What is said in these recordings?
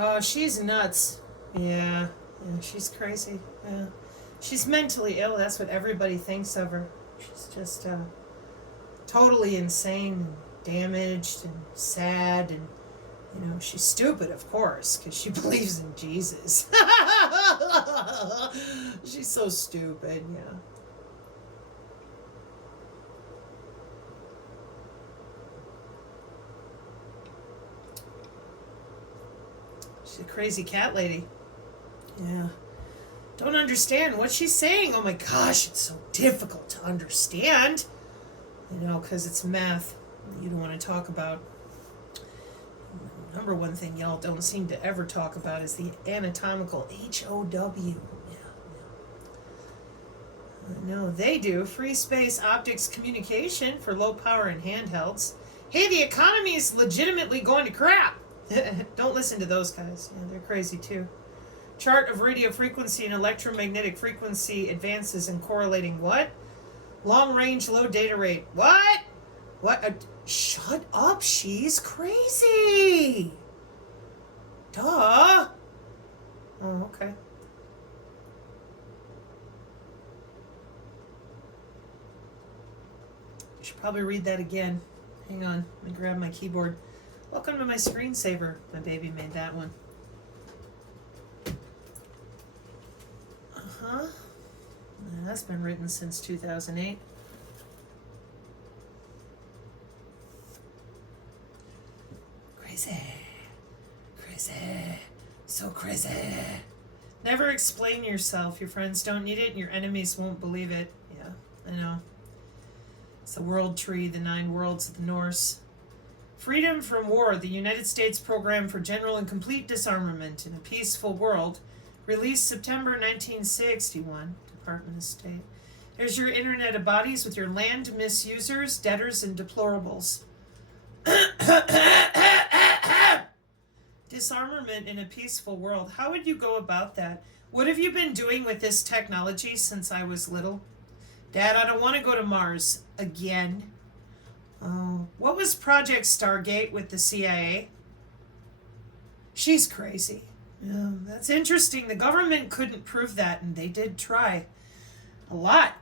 Oh, she's nuts. Yeah, yeah, she's crazy. Yeah. She's mentally ill. That's what everybody thinks of her. She's just totally insane and damaged and sad and she's stupid, of course, because she believes in Jesus. She's so stupid, yeah. She's a crazy cat lady. Yeah. Don't understand what she's saying. Oh my gosh, it's so difficult to understand. Because it's math that you don't want to talk about. Number one thing y'all don't seem to ever talk about is the anatomical HOW. No, they do. Free space optics communication for low power and handhelds. Hey, the economy is legitimately going to crap. Don't listen to those guys. Yeah, they're crazy too. Chart of radio frequency and electromagnetic frequency advances in correlating what? Long range low data rate. What? What? Shut up. She's crazy. Duh. Oh, okay. I should probably read that again. Hang on. Let me grab my keyboard. Welcome to my screensaver. My baby made that one. Uh-huh. That's been written since 2008. Crazy. Crazy. So crazy. Never explain yourself. Your friends don't need it and your enemies won't believe it. Yeah, I know. It's the world tree, the 9 worlds of the Norse. Freedom from War, the United States Program for General and Complete Disarmament in a Peaceful World, released September 1961, Department of State. Here's your Internet of Bodies with your land misusers, debtors, and deplorables. Disarmament in a peaceful world. How would you go about that? What have you been doing with this technology since I was little? Dad, I don't want to go to Mars again. Oh, what was Project Stargate with the CIA? She's crazy. Yeah, that's interesting. The government couldn't prove that, and they did try. A lot.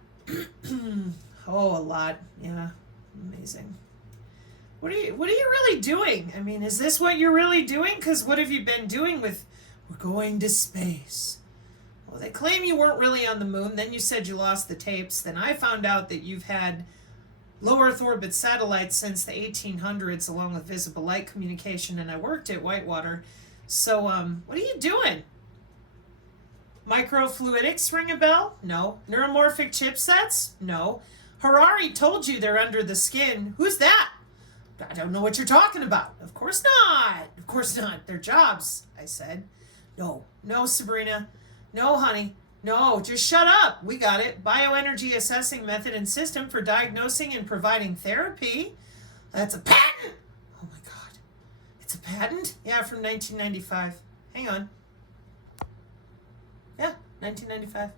Oh, a lot. Yeah, amazing. What are you really doing? I mean, is this what you're really doing? Because what have you been doing with, we're going to space? Well, they claim you weren't really on the moon. Then you said you lost the tapes. Then I found out that you've had low Earth orbit satellites since the 1800s, along with visible light communication, and I worked at Whitewater. So, what are you doing? Microfluidics ring a bell? No. Neuromorphic chipsets? No. Harari told you they're under the skin. Who's that? I don't know what you're talking about. Of course not. Of course not. They're jobs, I said. No, Sabrina. No, honey. No, just shut up. We got it. Bioenergy assessing method and system for diagnosing and providing therapy. That's a patent. Oh my God. It's a patent? Yeah, from 1995. Hang on. Yeah, 1995.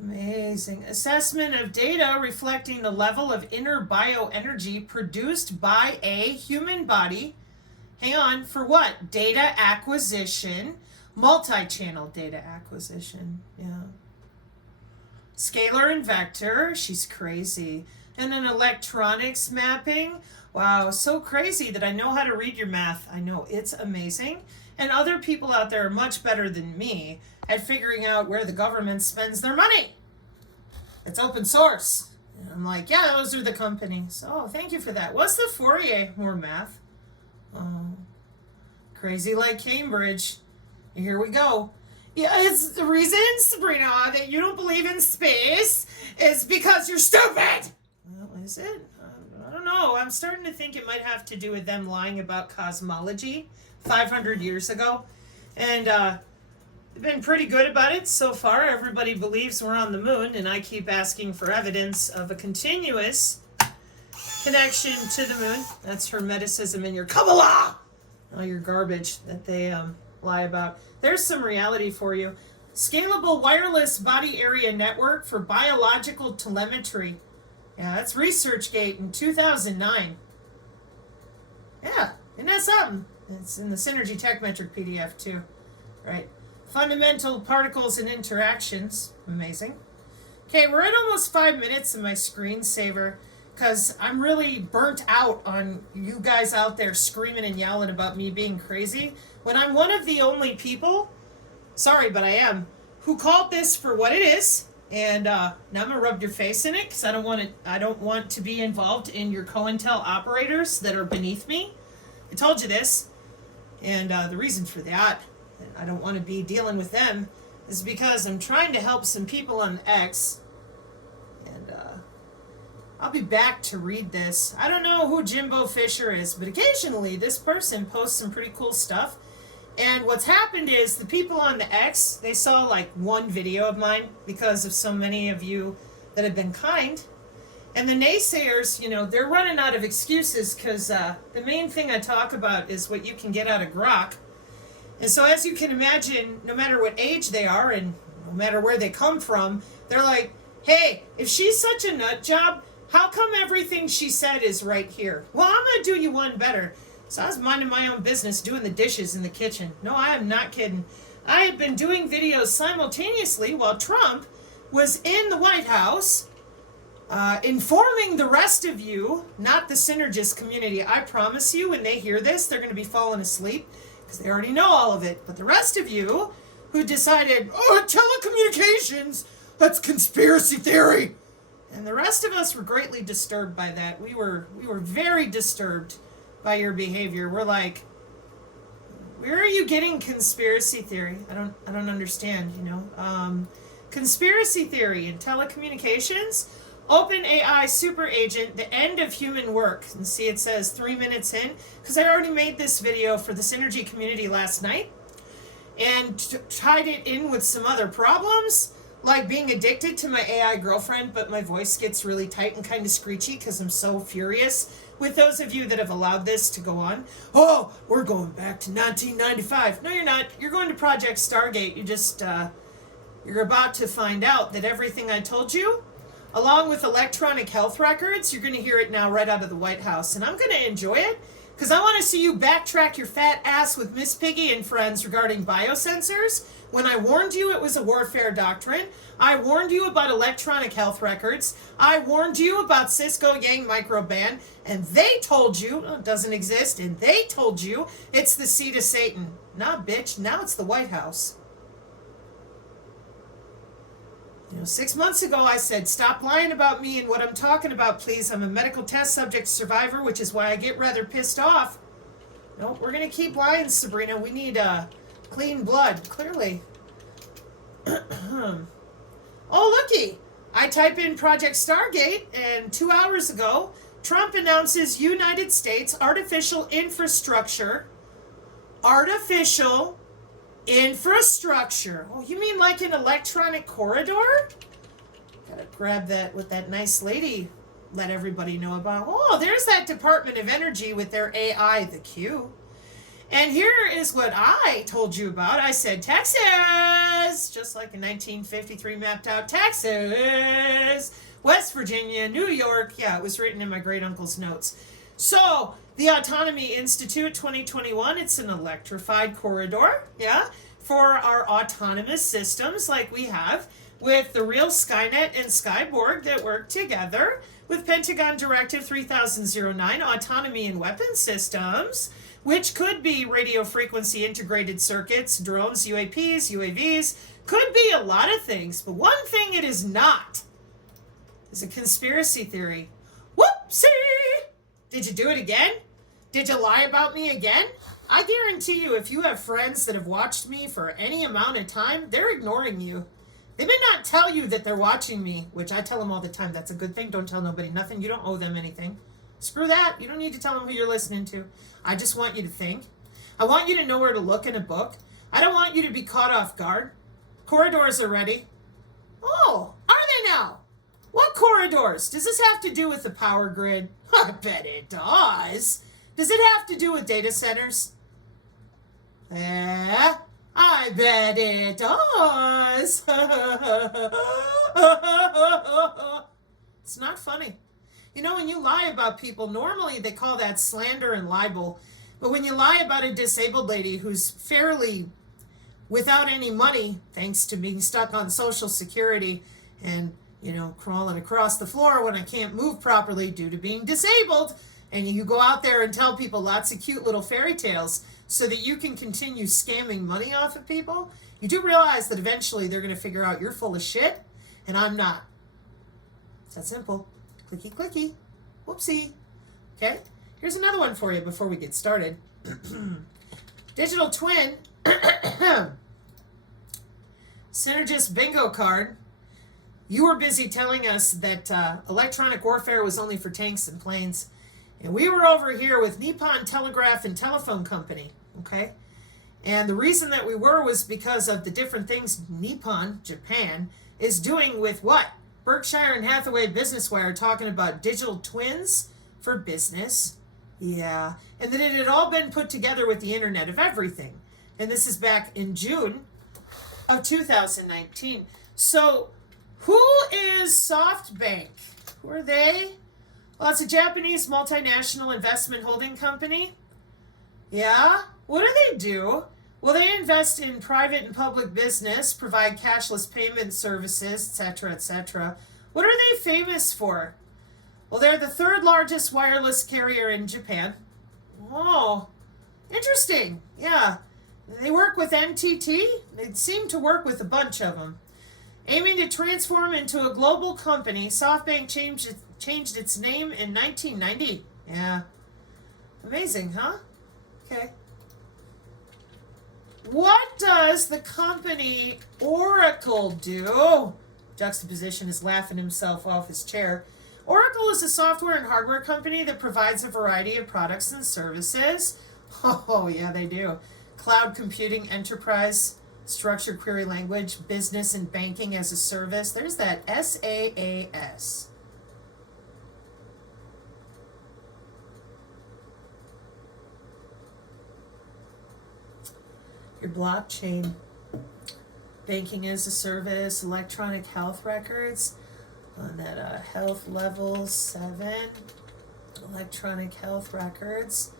Amazing. Assessment of data reflecting the level of inner bioenergy produced by a human body. Hang on, for what? Data acquisition. Multi-channel data acquisition. Yeah. Scalar and vector. She's crazy. And an electronics mapping. Wow, so crazy that I know how to read your math. I know, it's amazing. And other people out there are much better than me at figuring out where the government spends their money. It's open source. And I'm like, yeah, those are the companies. Oh, thank you for that. What's the Fourier? More math. Oh, crazy like Cambridge. Here we go. Yeah, it's the reason, Sabrina, that you don't believe in space is because you're stupid. Well, is it? I don't know. I'm starting to think it might have to do with them lying about cosmology 500 years ago. And they've been pretty good about it so far. Everybody believes we're on the moon, and I keep asking for evidence of a continuous connection to the moon. That's Hermeticism and your Kabbalah. All your garbage that they lie about. There's some reality for you. Scalable wireless body area network for biological telemetry. Yeah, that's ResearchGate in 2009. Yeah, isn't that something? It's in the Synergy Tech Metric PDF too, right? Fundamental particles and interactions. Amazing. Okay, we're at almost 5 minutes in my screensaver because I'm really burnt out on you guys out there screaming and yelling about me being crazy when I'm one of the only people, sorry, but I am, who called this for what it is. And now I'm gonna rub your face in it because I don't want to be involved in your COINTEL operators that are beneath me. I told you this, and the reason for that, I don't want to be dealing with them, is because I'm trying to help some people on X. And I'll be back to read this. I don't know who Jimbo Fisher is, but occasionally this person posts some pretty cool stuff. And what's happened is the people on the X, they saw like one video of mine because of so many of you that have been kind. And the naysayers, you know, they're running out of excuses because the main thing I talk about is what you can get out of Grok. And so as you can imagine, no matter what age they are and no matter where they come from, they're like, hey, if she's such a nut job, how come everything she said is right here? Well, I'm going to do you one better. So I was minding my own business doing the dishes in the kitchen. No, I am not kidding. I had been doing videos simultaneously while Trump was in the White House informing the rest of you, not the Synergist community. I promise you, when they hear this, they're going to be falling asleep because they already know all of it. But the rest of you who decided, oh, telecommunications, that's conspiracy theory. And the rest of us were greatly disturbed by that. We were very disturbed by your behavior. We're like, where are you getting conspiracy theory? I don't understand, you know. Conspiracy theory in telecommunications, OpenAI super agent, the end of human work. And see, it says 3 minutes in, because I already made this video for the Synergy community last night and tied it in with some other problems, like being addicted to my AI girlfriend, but my voice gets really tight and kind of screechy because I'm so furious with those of you that have allowed this to go on. Oh, we're going back to 1995. No, you're not. You're going to Project Stargate. You're about to find out that everything I told you, along with electronic health records, you're going to hear it now right out of the White House. And I'm going to enjoy it because I want to see you backtrack your fat ass with Miss Piggy and friends regarding biosensors. When I warned you it was a warfare doctrine, I warned you about electronic health records, I warned you about Cisco Yang microband, and they told you it doesn't exist, and they told you it's the seed of Satan. Nah, bitch, now it's the White House. You know, 6 months ago I said, stop lying about me and what I'm talking about, please. I'm a medical test subject survivor, which is why I get rather pissed off. No, we're going to keep lying, Sabrina. We need clean blood, clearly. Oh, looky. I type in Project Stargate, and 2 hours ago, Trump announces United States artificial infrastructure. Artificial infrastructure. Oh, you mean like an electronic corridor? Gotta grab that what that nice lady let everybody know about. Oh, there's that Department of Energy with their AI, the Q. And here is what I told you about. I said Texas, just like in 1953 mapped out Texas, West Virginia, New York. Yeah, it was written in my great uncle's notes. So the Autonomy Institute 2021, it's an electrified corridor, yeah, for our autonomous systems like we have with the real Skynet and Skyborg that work together with Pentagon Directive 3009, autonomy in weapon systems, which could be radio frequency integrated circuits, drones, UAPs, UAVs, could be a lot of things, but one thing it is not is a conspiracy theory. Whoopsie! Did you do it again? Did you lie about me again? I guarantee you, if you have friends that have watched me for any amount of time, they're ignoring you. They may not tell you that they're watching me, which I tell them all the time. That's a good thing. Don't tell nobody nothing. You don't owe them anything. Screw that. You don't need to tell them who you're listening to. I just want you to think. I want you to know where to look in a book. I don't want you to be caught off guard. Corridors are ready. Oh, are they now? What corridors? Does this have to do with the power grid? I bet it does. Does it have to do with data centers? I bet it does. It's not funny. You know, when you lie about people, normally they call that slander and libel. But when you lie about a disabled lady who's fairly without any money, thanks to being stuck on Social Security and, crawling across the floor when I can't move properly due to being disabled, and you go out there and tell people lots of cute little fairy tales so that you can continue scamming money off of people, you do realize that eventually they're going to figure out you're full of shit and I'm not. It's that simple. Clicky, clicky. Whoopsie. Okay? Here's another one for you before we get started. Digital twin. Synergist bingo card. You were busy telling us that electronic warfare was only for tanks and planes. And we were over here with Nippon Telegraph and Telephone Company, okay? And the reason that we were was because of the different things Nippon, Japan, is doing with what? Berkshire and Hathaway Business Wire talking about digital twins for business. Yeah. And that it had all been put together with the Internet of Everything. And this is back in June of 2019. So who is SoftBank? Who are they? Well, it's a Japanese multinational investment holding company. Yeah? What do they do? Well, they invest in private and public business, provide cashless payment services, etc., etc. What are they famous for? Well, they're the third largest wireless carrier in Japan. Oh, interesting. Yeah. They work with NTT. They seem to work with a bunch of them. Aiming to transform into a global company, SoftBank changed its name in 1990. Yeah. Amazing, huh? Okay. What does the company Oracle do? Juxtaposition is laughing himself off his chair. Oracle is a software and hardware company that provides a variety of products and services. Oh, yeah, they do. Cloud computing, enterprise, structured query language, business and banking as a service. There's that SaaS. Your blockchain, banking as a service, electronic health records, on that health level 7, electronic health records.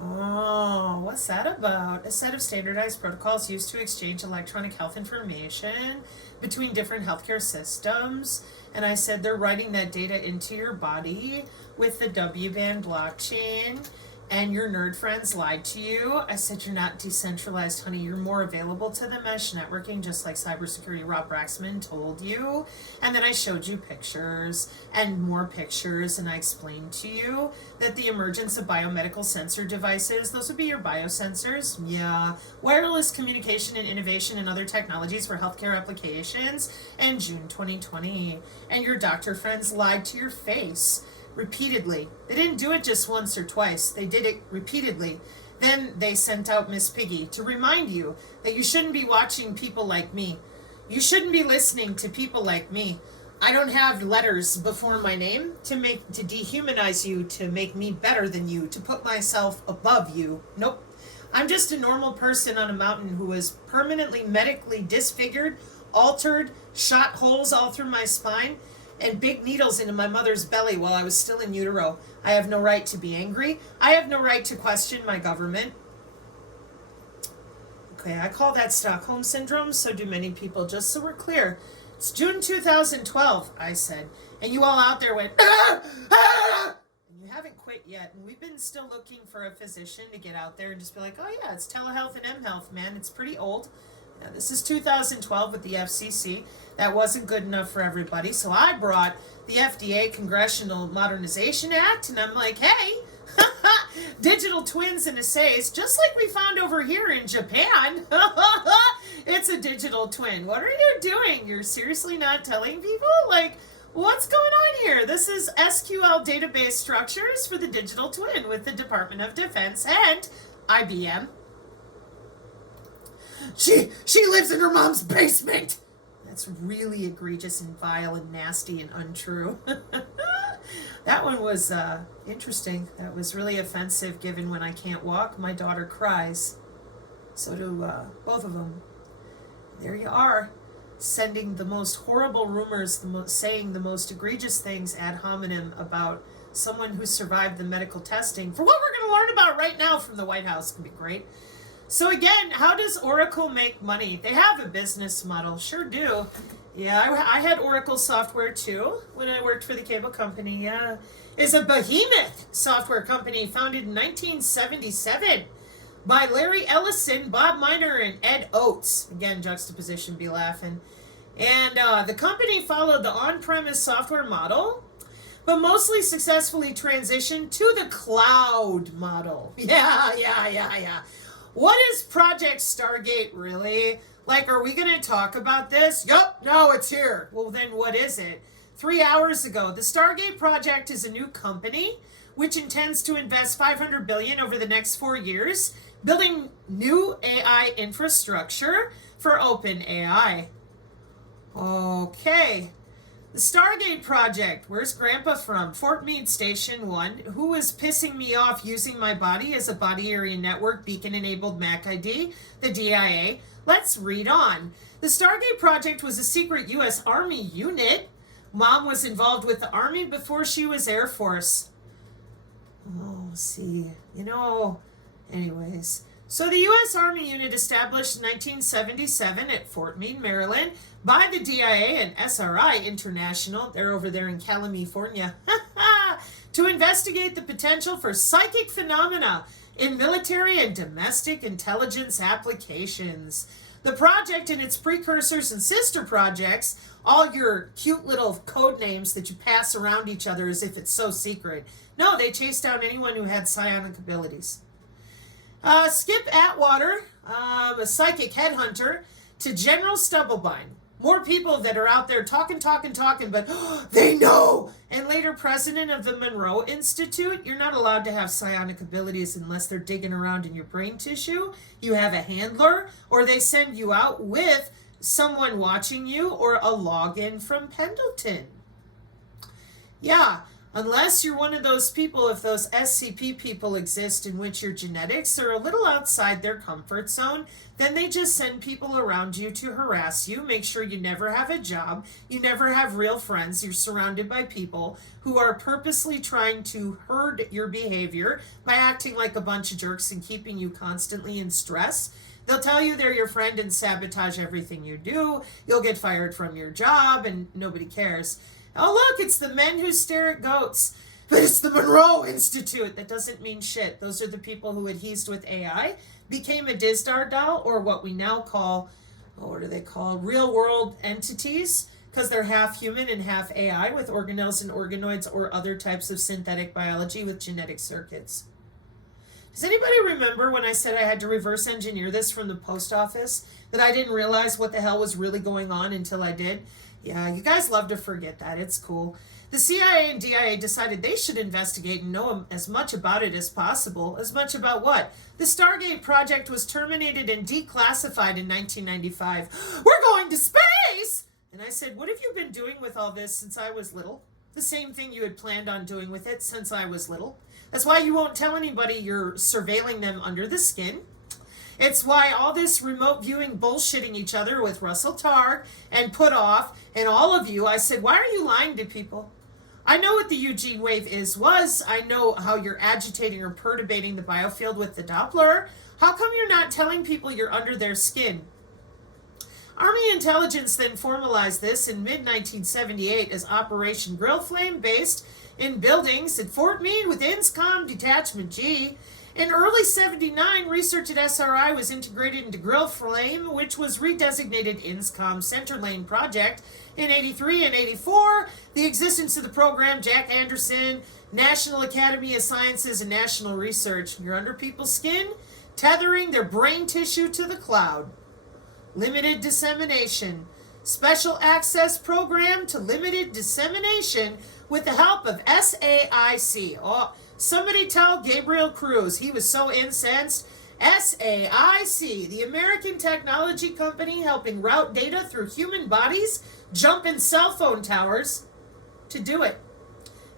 Oh, what's that about? A set of standardized protocols used to exchange electronic health information between different healthcare systems. And I said they're writing that data into your body with the WBAN blockchain. And your nerd friends lied to you. I said you're not decentralized, honey. You're more available to the mesh networking, just like cybersecurity Rob Braxman told you. And then I showed you pictures and more pictures, and I explained to you that the emergence of biomedical sensor devices, those would be your biosensors. Yeah. Wireless communication and innovation and other technologies for healthcare applications in June 2020. And your doctor friends lied to your face. Repeatedly. They didn't do it just once or twice. They did it repeatedly. Then they sent out Miss Piggy to remind you that you shouldn't be watching people like me. You shouldn't be listening to people like me. I don't have letters before my name to dehumanize you, to make me better than you, to put myself above you. Nope. I'm just a normal person on a mountain who was permanently medically disfigured, altered, shot holes all through my spine, and big needles into my mother's belly while I was still in utero. I have no right to be angry. I have no right to question my government. Okay, I call that Stockholm Syndrome, so do many people, just so we're clear. It's June 2012, I said, and you all out there went, ah! Ah! And you haven't quit yet, and we've been still looking for a physician to get out there and just be like, oh yeah, it's telehealth and mHealth, man. It's pretty old. Now, this is 2012 with the FCC. That wasn't good enough for everybody, so I brought the FDA Congressional Modernization Act, and I'm like, hey, digital twins and assays, just like we found over here in Japan. It's a digital twin. What are you doing? You're seriously not telling people? Like, what's going on here? This is SQL database structures for the digital twin with the Department of Defense and IBM. She lives in her mom's basement. That's really egregious and vile and nasty and untrue. That one was interesting. That was really offensive, given when I can't walk, my daughter cries. So do both of them. There you are, sending the most horrible rumors, saying the most egregious things ad hominem about someone who survived the medical testing for what we're going to learn about right now from the White House. Can be great. So again, how does Oracle make money? They have a business model, sure do. Yeah, I had Oracle software too when I worked for the cable company. Yeah, it's a behemoth software company founded in 1977 by Larry Ellison, Bob Miner, and Ed Oates. Again, juxtaposition, be laughing. And the company followed the on-premise software model, but mostly successfully transitioned to the cloud model. Yeah. What is Project Stargate really? Like, are we going to talk about this? Yup, no, it's here. Well, then what is it? 3 hours ago, the Stargate Project is a new company which intends to invest $500 billion over the next 4 years, building new AI infrastructure for OpenAI. Okay. The Stargate Project. Where's Grandpa from? Fort Meade Station 1. Who is pissing me off using my body as a body area network beacon-enabled MAC ID? The DIA. Let's read on. The Stargate Project was a secret U.S. Army unit. Mom was involved with the Army before she was Air Force. Oh, see. Anyways. So the U.S. Army unit established in 1977 at Fort Meade, Maryland by the DIA and SRI International, they're over there in California, to investigate the potential for psychic phenomena in military and domestic intelligence applications. The project and its precursors and sister projects, all your cute little code names that you pass around each other as if it's so secret. No, they chased down anyone who had psionic abilities. Skip Atwater, a psychic headhunter, to General Stubblebine. More people that are out there talking, but they know. And later president of the Monroe Institute. You're not allowed to have psionic abilities unless they're digging around in your brain tissue. You have a handler, or they send you out with someone watching you, or a login from Pendleton. Yeah. Unless you're one of those people, if those SCP people exist in which your genetics are a little outside their comfort zone, then they just send people around you to harass you, make sure you never have a job, you never have real friends, you're surrounded by people who are purposely trying to herd your behavior by acting like a bunch of jerks and keeping you constantly in stress. They'll tell you they're your friend and sabotage everything you do. You'll get fired from your job and nobody cares. Oh, look, it's the men who stare at goats. But it's the Monroe Institute. That doesn't mean shit. Those are the people who adhesed with AI, became a Dizdar doll, or what we now call, what are they called? Real world entities, because they're half human and half AI with organelles and organoids or other types of synthetic biology with genetic circuits. Does anybody remember when I said I had to reverse engineer this from the post office? That I didn't realize what the hell was really going on until I did? Yeah, you guys love to forget that. It's cool. The CIA and DIA decided they should investigate and know as much about it as possible. As much about what? The Stargate project was terminated and declassified in 1995. We're going to space! And I said, what have you been doing with all this since I was little? The same thing you had planned on doing with it since I was little. That's why you won't tell anybody you're surveilling them under the skin. It's why all this remote viewing bullshitting each other with Russell Targ and Put Off and all of you, I said, why are you lying to people? I know what the Eugene wave was. I know how you're agitating or perturbating the biofield with the Doppler. How come you're not telling people you're under their skin? Army intelligence then formalized this in mid-1978 as Operation Grill Flame, based in buildings at Fort Meade with INSCOM Detachment G. In early 79, research at SRI was integrated into Grill Flame, which was redesignated INSCOM Center Lane Project. In 83 and 84, the existence of the program, Jack Anderson, National Academy of Sciences, and National Research. You're under people's skin, tethering their brain tissue to the cloud. Limited dissemination. Special access program to limited dissemination with the help of SAIC. Oh, somebody tell Gabriel Cruz. He was so incensed. SAIC, the American technology company helping route data through human bodies, jump in cell phone towers to do it.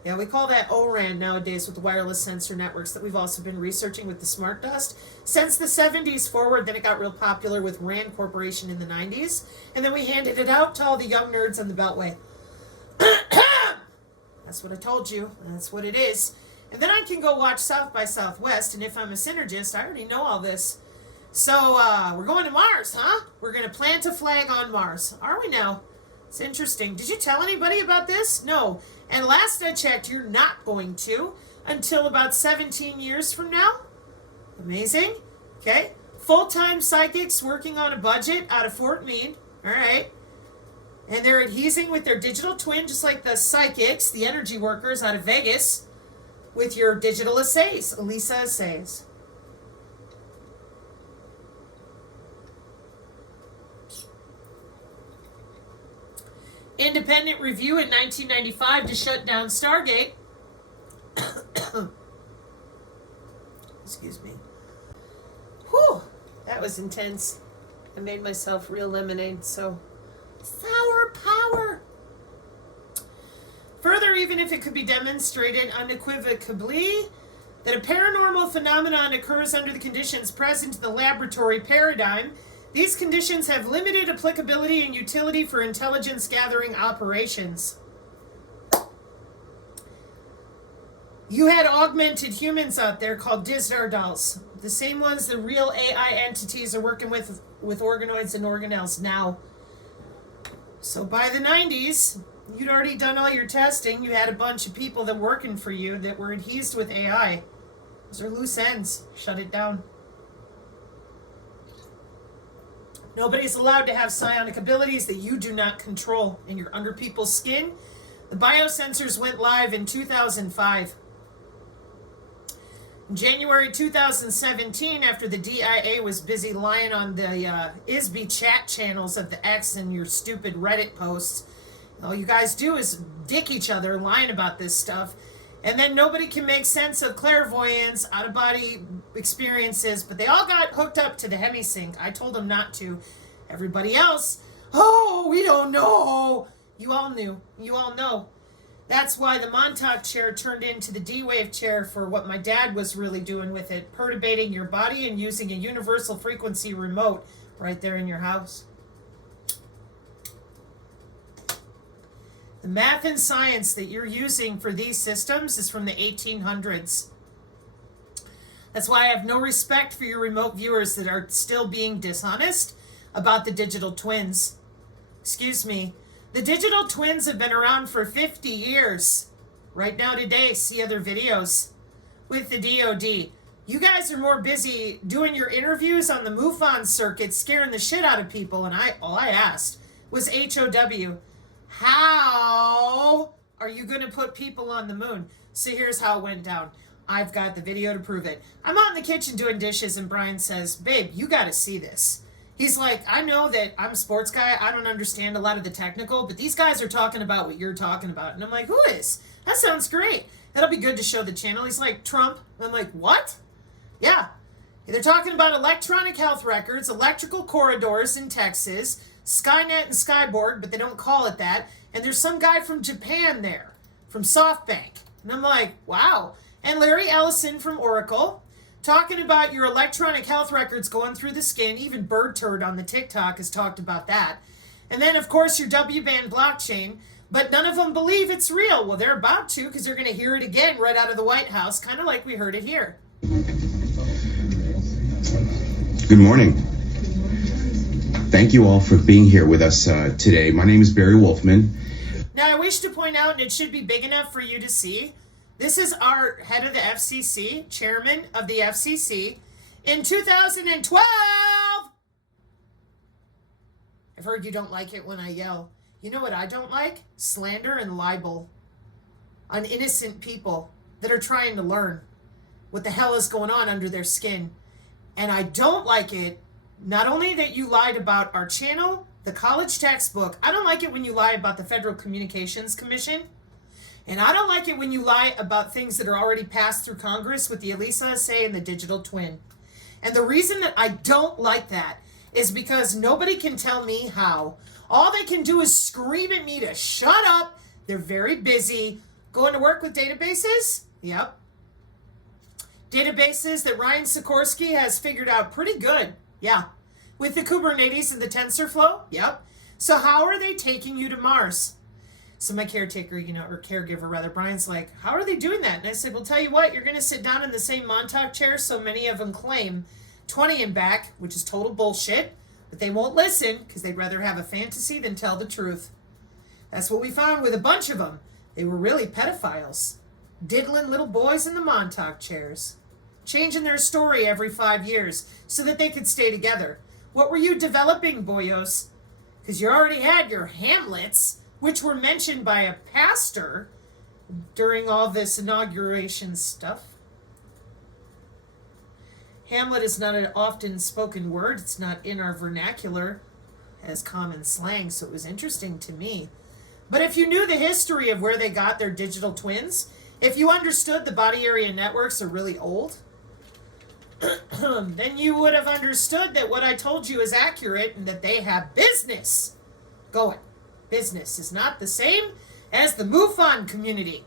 Yeah, we call that ORAN nowadays with the wireless sensor networks that we've also been researching with the Smart Dust. Since the 70s forward, then it got real popular with RAND Corporation in the 90s. And then we handed it out to all the young nerds on the Beltway. That's what I told you. That's what it is. And then I can go watch South by Southwest, and if I'm a synergist, I already know all this. So, we're going to Mars, huh? We're going to plant a flag on Mars. Are we now? It's interesting. Did you tell anybody about this? No. And last I checked, you're not going to until about 17 years from now. Amazing. Okay. Full-time psychics working on a budget out of Fort Meade. All right. And they're adhesing with their digital twin, just like the psychics, the energy workers out of Vegas, with your digital essays, Elisa essays. Independent review in 1995 to shut down Stargate. Excuse me. Whew, that was intense. I made myself real lemonade, so sour power. Further, even if it could be demonstrated unequivocally that a paranormal phenomenon occurs under the conditions present in the laboratory paradigm, these conditions have limited applicability and utility for intelligence gathering operations. You had augmented humans out there called Dizdar dolls. The same ones the real AI entities are working with organoids and organelles now. So by the 90s, you'd already done all your testing. You had a bunch of people that were working for you that were adhesed with AI. Those are loose ends. Shut it down. Nobody's allowed to have psionic abilities that you do not control, and you're under people's skin. The biosensors went live in 2005. In January 2017, after the DIA was busy lying on the ISB chat channels of the X and your stupid Reddit posts, all you guys do is dick each other lying about this stuff. And then nobody can make sense of clairvoyance, out-of-body experiences, but they all got hooked up to the Hemisync. I told them not to. Everybody else, oh, we don't know. You all knew. You all know. That's why the Montauk chair turned into the D-Wave chair for what my dad was really doing with it, perturbating your body and using a universal frequency remote right there in your house. The math and science that you're using for these systems is from the 1800s. That's why I have no respect for your remote viewers that are still being dishonest about the digital twins. Excuse me. The digital twins have been around for 50 years. Right now today, see other videos with the DOD. You guys are more busy doing your interviews on the MUFON circuit, scaring the shit out of people, and all I asked was HOW. How are you going to put people on the moon? So here's how it went down. I've got the video to prove it. I'm out in the kitchen doing dishes, and Brian says, babe, you got to see this. He's like, I know that I'm a sports guy. I don't understand a lot of the technical, but these guys are talking about what you're talking about. And I'm like, who is? That sounds great. That'll be good to show the channel. He's like, Trump. I'm like, what? Yeah. They're talking about electronic health records, electrical corridors in Texas, Skynet and Skyborg, but they don't call it that. And there's some guy from Japan there, from SoftBank. And I'm like, wow. And Larry Ellison from Oracle, talking about your electronic health records going through the skin. Even Bird Turd on the TikTok has talked about that. And then, of course, your W-band blockchain. But none of them believe it's real. Well, they're about to, because they're going to hear it again right out of the White House, kind of like we heard it here. Good morning. Thank you all for being here with us today. My name is Barry Wolfman. Now, I wish to point out, and it should be big enough for you to see, this is our head of the FCC, chairman of the FCC, in 2012. I've heard you don't like it when I yell. You know what I don't like? Slander and libel on innocent people that are trying to learn what the hell is going on under their skin. And I don't like it, not only that you lied about our channel, the college textbook, I don't like it when you lie about the Federal Communications Commission. And I don't like it when you lie about things that are already passed through Congress with the Elisa essay and the digital twin. And the reason that I don't like that is because nobody can tell me how. All they can do is scream at me to shut up. They're very busy. Going to work with databases? Yep. Databases that Ryan Sikorsky has figured out pretty good. Yeah. With the Kubernetes and the TensorFlow? Yep. So how are they taking you to Mars? So my caretaker, or caregiver rather, Brian's like, how are they doing that? And I said, well, tell you what, you're going to sit down in the same Montauk chair so many of them claim 20 and back, which is total bullshit, but they won't listen because they'd rather have a fantasy than tell the truth. That's what we found with a bunch of them. They were really pedophiles, diddling little boys in the Montauk chairs, changing their story every 5 years so that they could stay together. What were you developing, boyos? Because you already had your Hamlets, which were mentioned by a pastor during all this inauguration stuff. Hamlet is not an often spoken word. It's not in our vernacular as common slang, so it was interesting to me. But if you knew the history of where they got their digital twins, if you understood the body area networks are really old, then you would have understood that what I told you is accurate and that they have business going. Business is not the same as the MUFON community.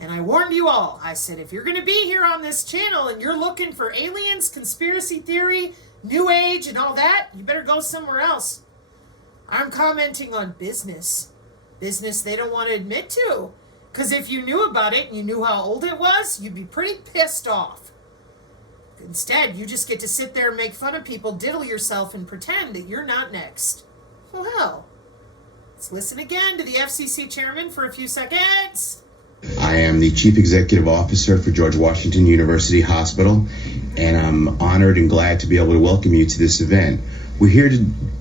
And I warned you all. I said, if you're going to be here on this channel and you're looking for aliens, conspiracy theory, New Age, and all that, you better go somewhere else. I'm commenting on business. Business they don't want to admit to. Because if you knew about it and you knew how old it was, you'd be pretty pissed off. Instead, you just get to sit there and make fun of people, diddle yourself, and pretend that you're not next. Well, let's listen again to the FCC chairman for a few seconds. I am the Chief Executive Officer for George Washington University Hospital, and I'm honored and glad to be able to welcome you to this event. We're here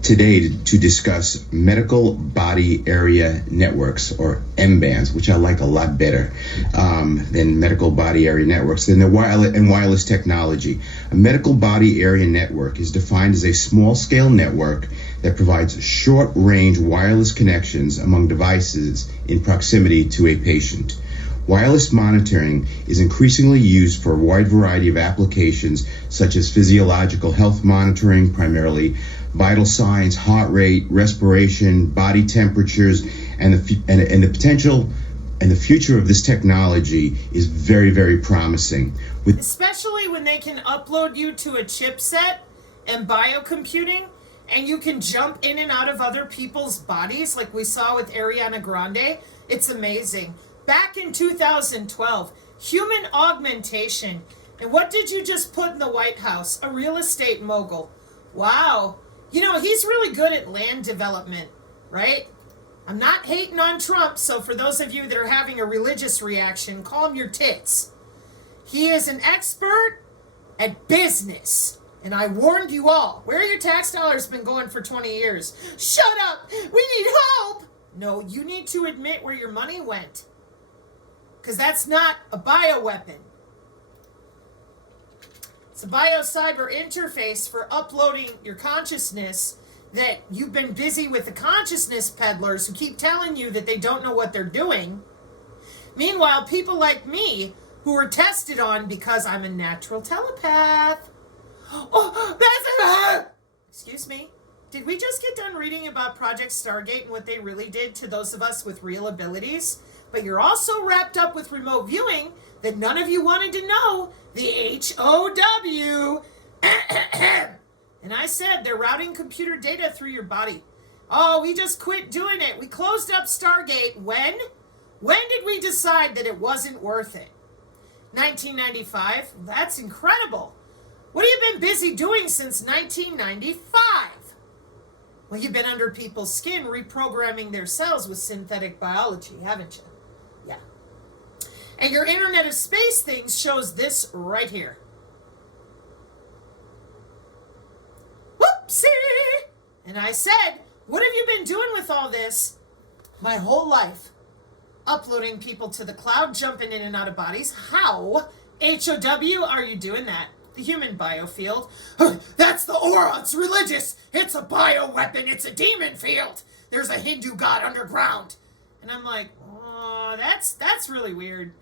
today to discuss medical body area networks, or M-bands, which I like a lot better than medical body area networks, than the wireless technology. A medical body area network is defined as a small-scale network that provides short-range wireless connections among devices in proximity to a patient. Wireless monitoring is increasingly used for a wide variety of applications, such as physiological health monitoring, primarily vital signs, heart rate, respiration, body temperatures, and the potential and the future of this technology is very, very promising. Especially when they can upload you to a chipset and biocomputing, and you can jump in and out of other people's bodies, like we saw with Ariana Grande. It's amazing. Back in 2012, human augmentation. And what did you just put in the White House? A real estate mogul. Wow. He's really good at land development, right? I'm not hating on Trump, so for those of you that are having a religious reaction, calm your tits. He is an expert at business. And I warned you all. Where your tax dollars been going for 20 years? Shut up! We need help! No, you need to admit where your money went. Because that's not a bioweapon. It's a biocyber interface for uploading your consciousness that you've been busy with the consciousness peddlers who keep telling you that they don't know what they're doing. Meanwhile, people like me who were tested on because I'm a natural telepath. Oh, that's it! Excuse me. Did we just get done reading about Project Stargate and what they really did to those of us with real abilities? But you're also wrapped up with remote viewing that none of you wanted to know, the HOW. And I said they're routing computer data through your body. Oh, we just quit doing it. We closed up Stargate. When? When did we decide that it wasn't worth it? 1995? That's incredible. What have you been busy doing since 1995? Well, you've been under people's skin reprogramming their cells with synthetic biology, haven't you? Yeah. And your Internet of Space things shows this right here. Whoopsie! And I said, what have you been doing with all this? My whole life. Uploading people to the cloud, jumping in and out of bodies. How, HOW, are you doing that? The human biofield. That's the aura. It's religious. It's a bioweapon. It's a demon field. There's a Hindu god underground. And I'm like, oh, that's really weird.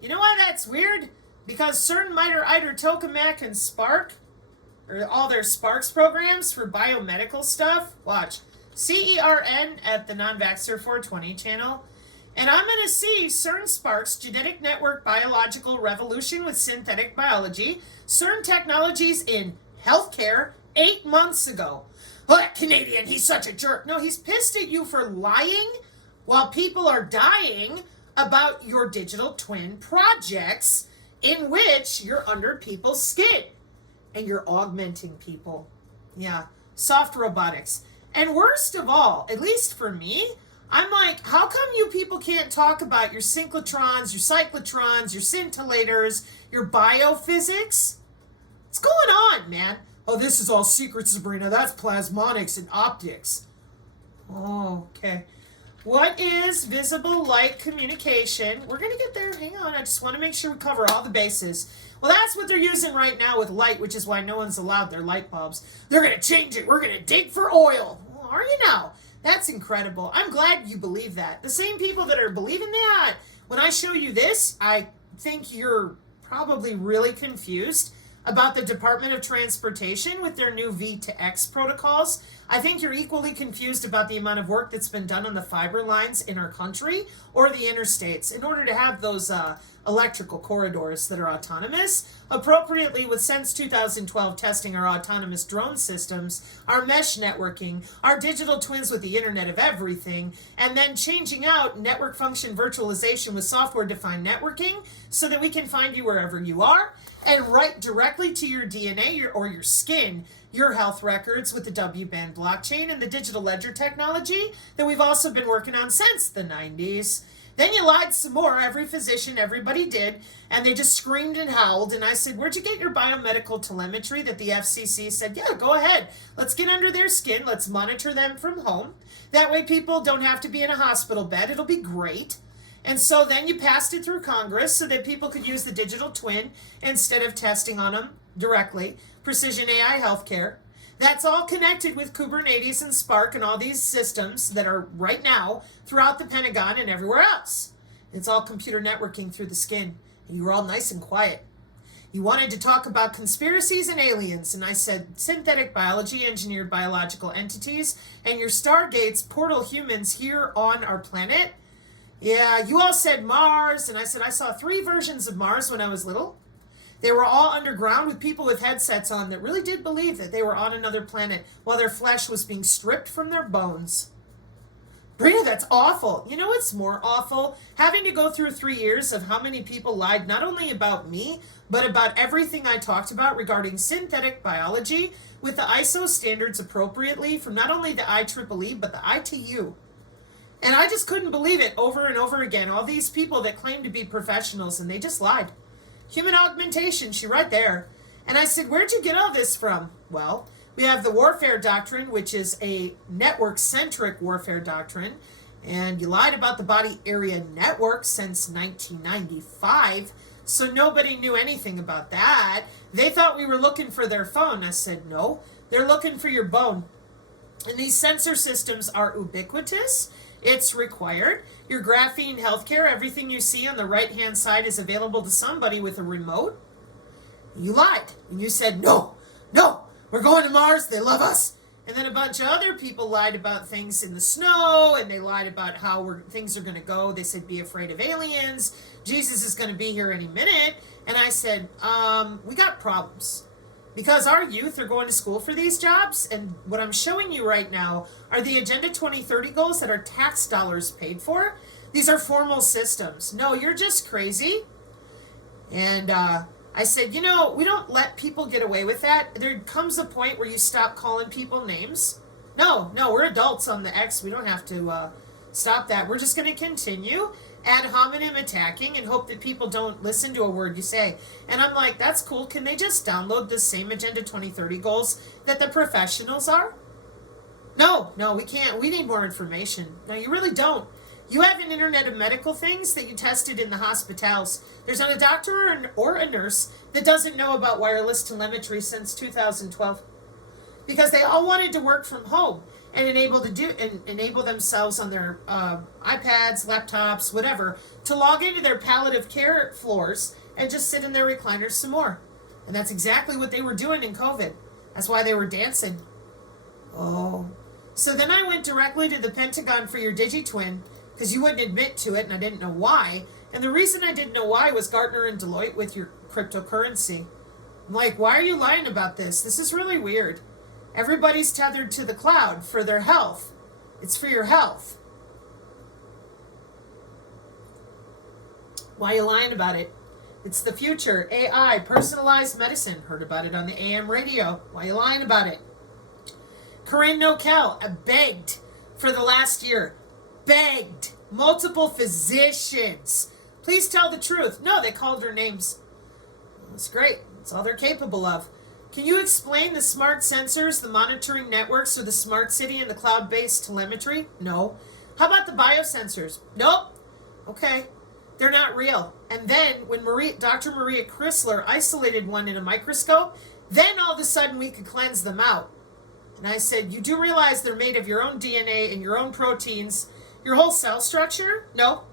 You know why that's weird? Because CERN, MITRE, ITER, Tokamak, and Spark, or all their Sparks programs for biomedical stuff. Watch. CERN at the Non-Vaxxer 420 channel. And I'm going to see CERN Sparks, Genetic Network Biological Revolution with Synthetic Biology, CERN Technologies in Healthcare 8 months ago. Oh, that Canadian, he's such a jerk. No, he's pissed at you for lying while people are dying about your digital twin projects in which you're under people's skin and you're augmenting people. Yeah, soft robotics. And worst of all, at least for me, I'm like, how come you people can't talk about your synchrotrons, your cyclotrons, your scintillators, your biophysics? What's going on, man? Oh, this is all secret, Sabrina. That's plasmonics and optics. Oh, okay. What is visible light communication? We're going to get there. Hang on. I just want to make sure we cover all the bases. Well, that's what they're using right now with light, which is why no one's allowed their light bulbs. They're going to change it. We're going to dig for oil. Well, are you now? That's incredible. I'm glad you believe that. The same people that are believing that, when I show you this, I think you're probably really confused about the Department of Transportation with their new V to X protocols. I think you're equally confused about the amount of work that's been done on the fiber lines in our country or the interstates in order to have those electrical corridors that are autonomous. Appropriately, with since 2012 testing our autonomous drone systems, our mesh networking, our digital twins with the Internet of Everything, and then changing out network function virtualization with software-defined networking so that we can find you wherever you are and write directly to your DNA or your skin your health records with the W-band blockchain and the digital ledger technology that we've also been working on since the 90s. Then you lied some more, every physician, everybody did, and they just screamed and howled. And I said, where'd you get your biomedical telemetry that the FCC said, yeah, go ahead. Let's get under their skin. Let's monitor them from home. That way people don't have to be in a hospital bed. It'll be great. And so then you passed it through Congress so that people could use the digital twin instead of testing on them directly. Precision AI healthcare. That's all connected with Kubernetes and Spark and all these systems that are right now throughout the Pentagon and everywhere else. It's all computer networking through the skin. And you were all nice and quiet. You wanted to talk about conspiracies and aliens, and I said synthetic biology, engineered biological entities, and your Stargates, portal humans here on our planet. Yeah, you all said Mars, and I said I saw 3 versions of Mars when I was little. They were all underground with people with headsets on that really did believe that they were on another planet while their flesh was being stripped from their bones. Brina, that's awful. You know what's more awful? Having to go through 3 years of how many people lied not only about me, but about everything I talked about regarding synthetic biology with the ISO standards appropriately from not only the IEEE, but the ITU. And I just couldn't believe it over and over again. All these people that claim to be professionals, and they just lied. Human augmentation, she right there. And I said, where'd you get all this from? Well, we have the warfare doctrine, which is a network-centric warfare doctrine. And you lied about the body area network since 1995. So nobody knew anything about that. They thought we were looking for their phone. I said, no, they're looking for your bone. And these sensor systems are ubiquitous. It's required. Your graphene healthcare, everything you see on the right-hand side is available to somebody with a remote. You lied. And you said, no, we're going to Mars. They love us. And then a bunch of other people lied about things in the snow, and they lied about how things are going to go. They said, be afraid of aliens. Jesus is going to be here any minute. And I said, we got problems. Because our youth are going to school for these jobs, and what I'm showing you right now are the Agenda 2030 goals that are tax dollars paid for. These are formal systems. No, you're just crazy. And I said, we don't let people get away with that. There comes a point where you stop calling people names. No, we're adults on the X. We don't have to stop that. We're just going to continue ad hominem attacking and hope that people don't listen to a word you say. And I'm like, that's cool. Can they just download the same Agenda 2030 goals that the professionals are? No, we can't. We need more information. No, you really don't. You have an Internet of Medical Things that you tested in the hospitals. There's not a doctor or a nurse that doesn't know about wireless telemetry since 2012. Because they all wanted to work from home and enable themselves on their iPads, laptops, whatever, to log into their palliative care floors and just sit in their recliners some more. And that's exactly what they were doing in COVID. That's why they were dancing. Oh. So then I went directly to the Pentagon for your DigiTwin, because you wouldn't admit to it, and I didn't know why. And the reason I didn't know why was Gartner and Deloitte with your cryptocurrency. I'm like, why are you lying about this? This is really weird. Everybody's tethered to the cloud for their health. It's for your health. Why are you lying about it? It's the future. AI, personalized medicine. Heard about it on the AM radio. Why are you lying about it? Corinne Nokel begged for the last year. Begged. Multiple physicians. Please tell the truth. No, they called her names. That's great. That's all they're capable of. Can you explain the smart sensors, the monitoring networks, or the smart city and the cloud-based telemetry? No. How about the biosensors? Nope. Okay. They're not real. And then when Dr. Maria Chrysler isolated one in a microscope, then all of a sudden we could cleanse them out. And I said, you do realize they're made of your own DNA and your own proteins, your whole cell structure? No,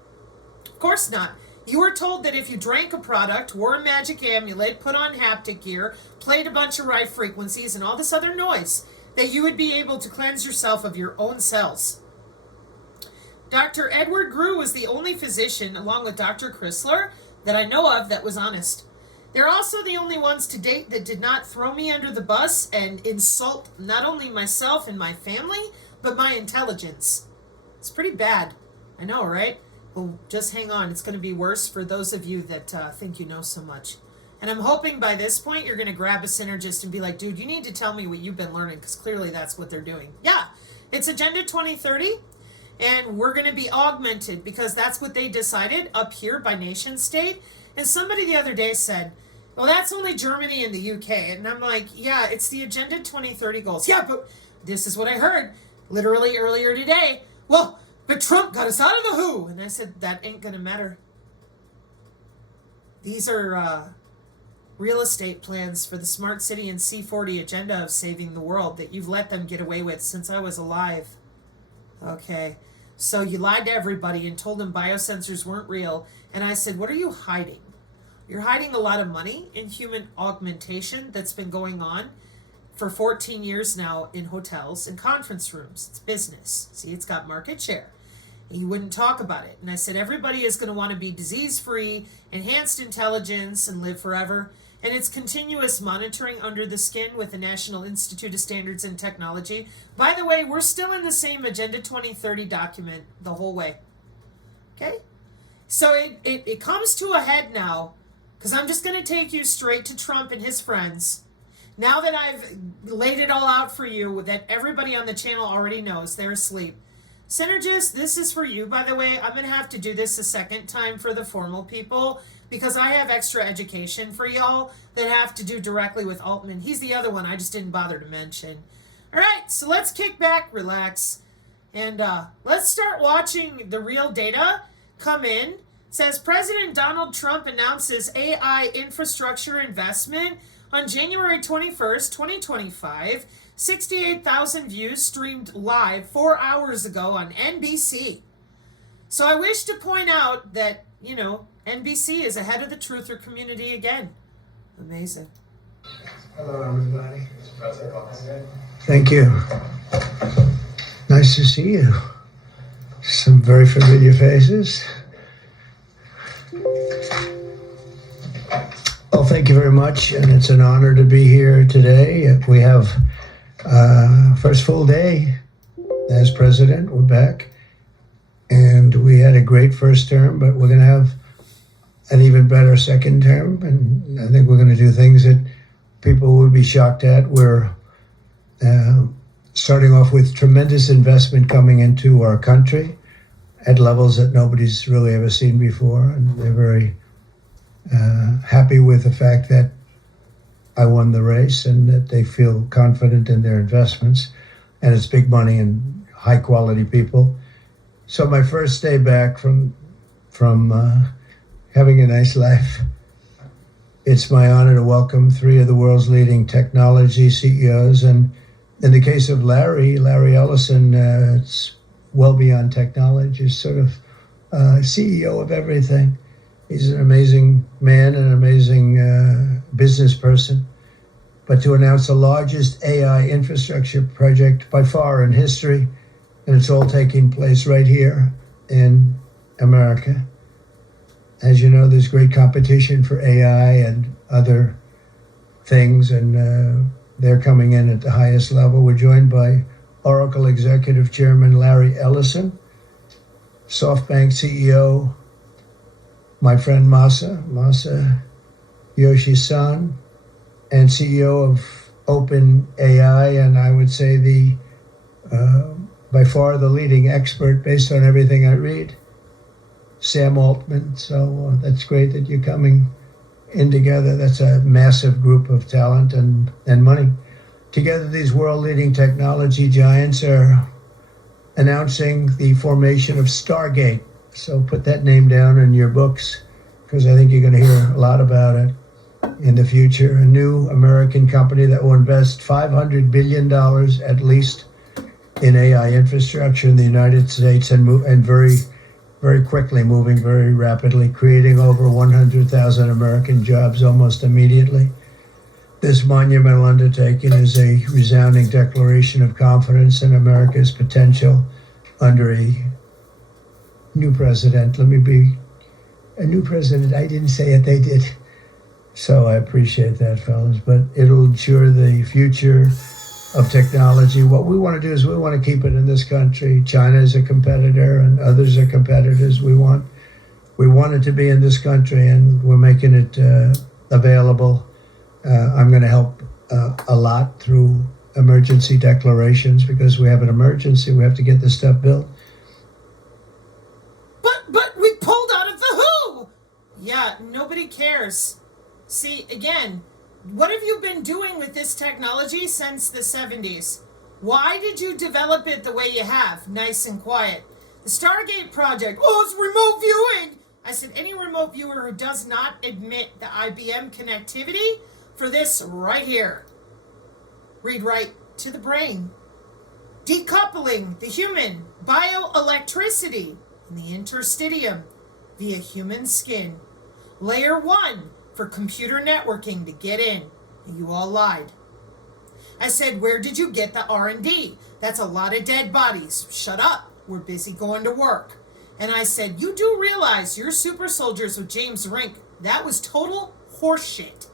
of course not. You were told that if you drank a product, wore a magic amulet, put on haptic gear, played a bunch of right frequencies and all this other noise, that you would be able to cleanse yourself of your own cells. Dr. Edward Grew was the only physician, along with Dr. Chrysler, that I know of that was honest. They're also the only ones to date that did not throw me under the bus and insult not only myself and my family, but my intelligence. It's pretty bad. I know, right? Well, just hang on. It's going to be worse for those of you that think you know so much. And I'm hoping by this point you're going to grab a synergist and be like, dude, you need to tell me what you've been learning, because clearly that's what they're doing. Yeah, it's Agenda 2030, and we're going to be augmented because that's what they decided up here by nation state. And somebody the other day said, well, that's only Germany and the UK. And I'm like, yeah, it's the Agenda 2030 goals. Yeah, but this is what I heard literally earlier today. Well, but Trump got us out of the WHO. And I said, that ain't going to matter. These are real estate plans for the Smart City and C40 agenda of saving the world that you've let them get away with since I was alive. Okay, so you lied to everybody and told them biosensors weren't real. And I said, what are you hiding? You're hiding a lot of money in human augmentation that's been going on for 14 years now in hotels and conference rooms. It's business. See, it's got market share. And you wouldn't talk about it. And I said, everybody is going to want to be disease-free, enhanced intelligence, and live forever. And it's continuous monitoring under the skin with the National Institute of Standards and Technology. By the way, we're still in the same Agenda 2030 document the whole way. Okay? So it comes to a head now, because I'm just going to take you straight to Trump and his friends. Now that I've laid it all out for you, that everybody on the channel already knows, they're asleep. Synergist, this is for you. By the way, I'm going to have to do this a second time for the formal people because I have extra education for y'all that have to do directly with Altman. He's the other one I just didn't bother to mention. All right, so let's kick back, relax, and let's start watching the real data come in. It says President Donald Trump announces AI infrastructure investment on January 21st, 2025. 68,000 views streamed live 4 hours ago on NBC. So I wish to point out that, NBC is ahead of the truther community again. Amazing. Hello, everybody. Thank you. Nice to see you. Some very familiar faces. Well, thank you very much, and it's an honor to be here today. We have first full day as president. We're back, and we had a great first term, but we're going to have an even better second term, and I think we're going to do things that people would be shocked at. We're starting off with tremendous investment coming into our country at levels that nobody's really ever seen before, and they're very happy with the fact that I won the race and that they feel confident in their investments, and it's big money and high quality people. So my first day back from having a nice life, it's my honor to welcome three of the world's leading technology CEOs. And in the case of Larry Ellison, it's well beyond technology. He's sort of CEO of everything. He's an amazing man, an amazing business person. But to announce the largest AI infrastructure project by far in history, and it's all taking place right here in America. As you know, there's great competition for AI and other things, and they're coming in at the highest level. We're joined by Oracle Executive Chairman Larry Ellison, SoftBank CEO my friend Masa Yoshi-san, and CEO of OpenAI, and I would say by far the leading expert based on everything I read, Sam Altman. So that's great that you're coming in together. That's a massive group of talent and money. Together, these world-leading technology giants are announcing the formation of Stargate. So put that name down in your books, because I think you're going to hear a lot about it in the future. A new American company that will invest $500 billion at least in AI infrastructure in the United States, and very, very quickly, moving very rapidly, creating over 100,000 American jobs almost immediately. This monumental undertaking is a resounding declaration of confidence in America's potential under a new president. Let me be a new president. I didn't say it, they did. So I appreciate that, fellas. But it'll ensure the future of technology. What we want to do is we want to keep it in this country. China is a competitor and others are competitors. We want it to be in this country, and we're making it available. I'm going to help a lot through emergency declarations, because we have an emergency. We have to get this stuff built. But we pulled out of the WHO. Yeah, nobody cares. See, again, what have you been doing with this technology since the 70s? Why did you develop it the way you have, nice and quiet? The Stargate project, it's remote viewing. I said, any remote viewer who does not admit the IBM connectivity for this right here. Read right to the brain. Decoupling the human bioelectricity in the interstitium via human skin. Layer 1 for computer networking to get in. And you all lied. I said, where did you get the R&D? That's a lot of dead bodies. Shut up. We're busy going to work. And I said, you do realize you're super soldiers with James Rink. That was total horseshit.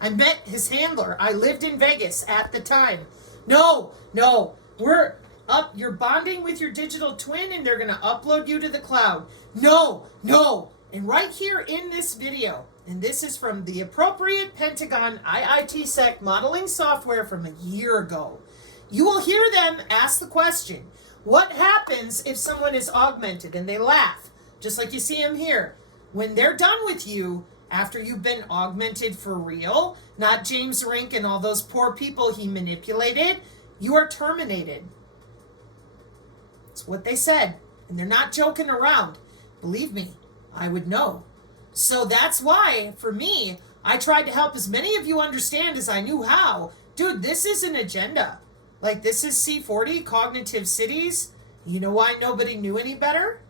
I met his handler. I lived in Vegas at the time. No, we're up. You're bonding with your digital twin and they're going to upload you to the cloud. No. And right here in this video, and this is from the appropriate Pentagon IITsec modeling software from a year ago, you will hear them ask the question, what happens if someone is augmented? And they laugh, just like you see them here. When they're done with you, after you've been augmented for real, not James Rink and all those poor people he manipulated, you are terminated. That's what they said. And they're not joking around. Believe me, I would know. So that's why, for me, I tried to help as many of you understand as I knew how. Dude, this is an agenda. Like, this is C40, Cognitive Cities. You know why nobody knew any better?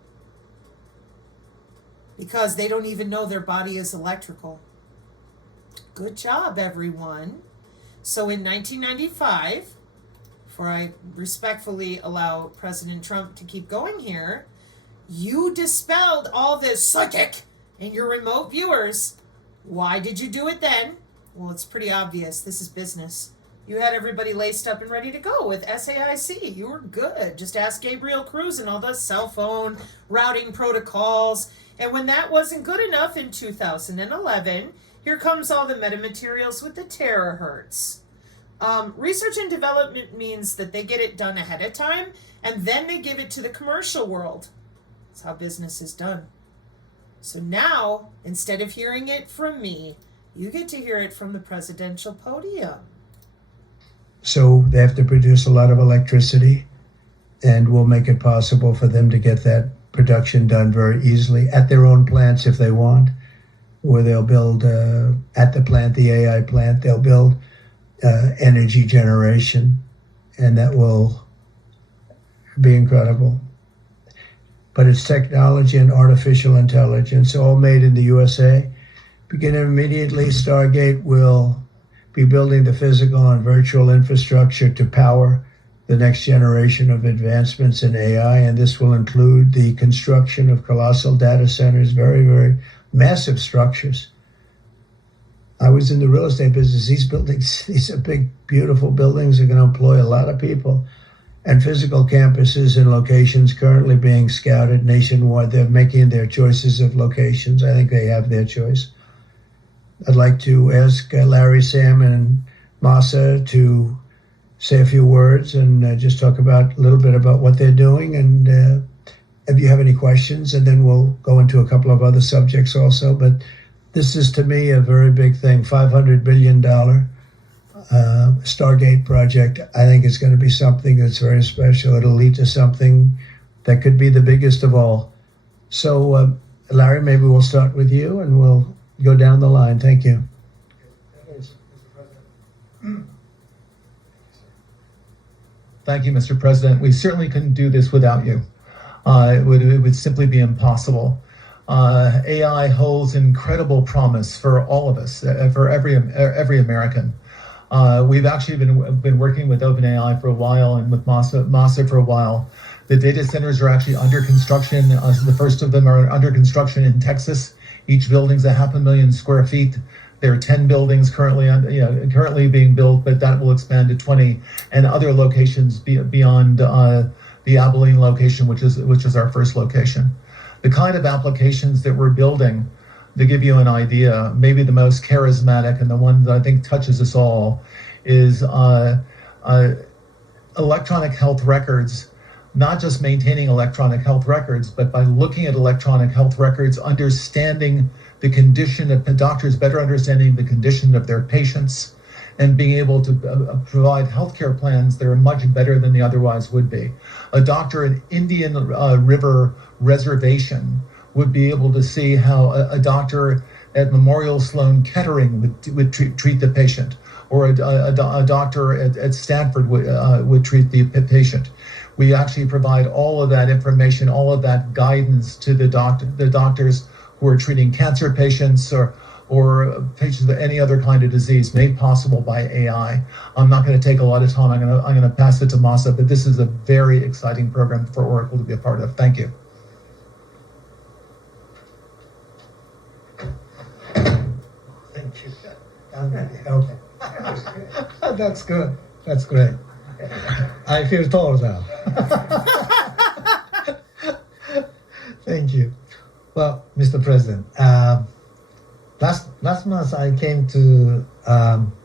Because they don't even know their body is electrical. Good job, everyone. So in 1995, before I respectfully allow President Trump to keep going here, you dispelled all this psychic in your remote viewers. Why did you do it then? Well, it's pretty obvious. This is business. You had everybody laced up and ready to go with SAIC. You were good. Just ask Gabriel Cruz and all the cell phone routing protocols. And when that wasn't good enough in 2011, here comes all the metamaterials with the terahertz. Research and development means that they get it done ahead of time, and then they give it to the commercial world. That's how business is done. So now, instead of hearing it from me, you get to hear it from the presidential podium. So they have to produce a lot of electricity, and we'll make it possible for them to get that production done very easily at their own plants if they want, where they'll build at the plant, the AI plant, they'll build energy generation, and that will be incredible. But it's technology and artificial intelligence, all made in the USA. Beginning immediately, Stargate will be building the physical and virtual infrastructure to power the next generation of advancements in AI, and this will include the construction of colossal data centers, very, very massive structures. I was in the real estate business. These buildings, these are big, beautiful buildings. Are going to employ a lot of people. and physical campuses and locations currently being scouted nationwide. They're making their choices of locations. I think they have their choice. I'd like to ask Larry, Sam, and Masa to say a few words and just talk about a little bit about what they're doing, and if you have any questions, and then we'll go into a couple of other subjects also. But this is, to me, a very big thing. $500 billion Stargate project. I think it's going to be something that's very special. It'll lead to something that could be the biggest of all. So, Larry, maybe we'll start with you, and we'll go down the line. Thank you. Thank you, Mr. President. We certainly couldn't do this without you. It would simply be impossible. AI holds incredible promise for all of us, for every American. We've actually been working with OpenAI for a while and with Masa for a while. The data centers are actually under construction. The first of them are under construction in Texas. Each building's 500,000 square feet. There are 10 buildings currently being built, but that will expand to 20 and other locations beyond the Abilene location, which is our first location. The kind of applications that we're building, to give you an idea, maybe the most charismatic and the one that I think touches us all is electronic health records. Not just maintaining electronic health records, but by looking at electronic health records, understanding the condition of doctors, better understanding the condition of their patients, and being able to provide healthcare plans that are much better than they otherwise would be. A doctor at Indian River Reservation would be able to see how a doctor at Memorial Sloan Kettering would treat the patient, or a doctor at Stanford would treat the patient. We actually provide all of that information, all of that guidance to the doctors who are treating cancer patients or patients with any other kind of disease, made possible by AI. I'm not going to take a lot of time. I'm going to pass it to Masa, but this is a very exciting program for Oracle to be a part of. Thank you. Thank you. Okay. That's good. That's great. I feel tall now. Thank you. Well, Mr. President, last month I came to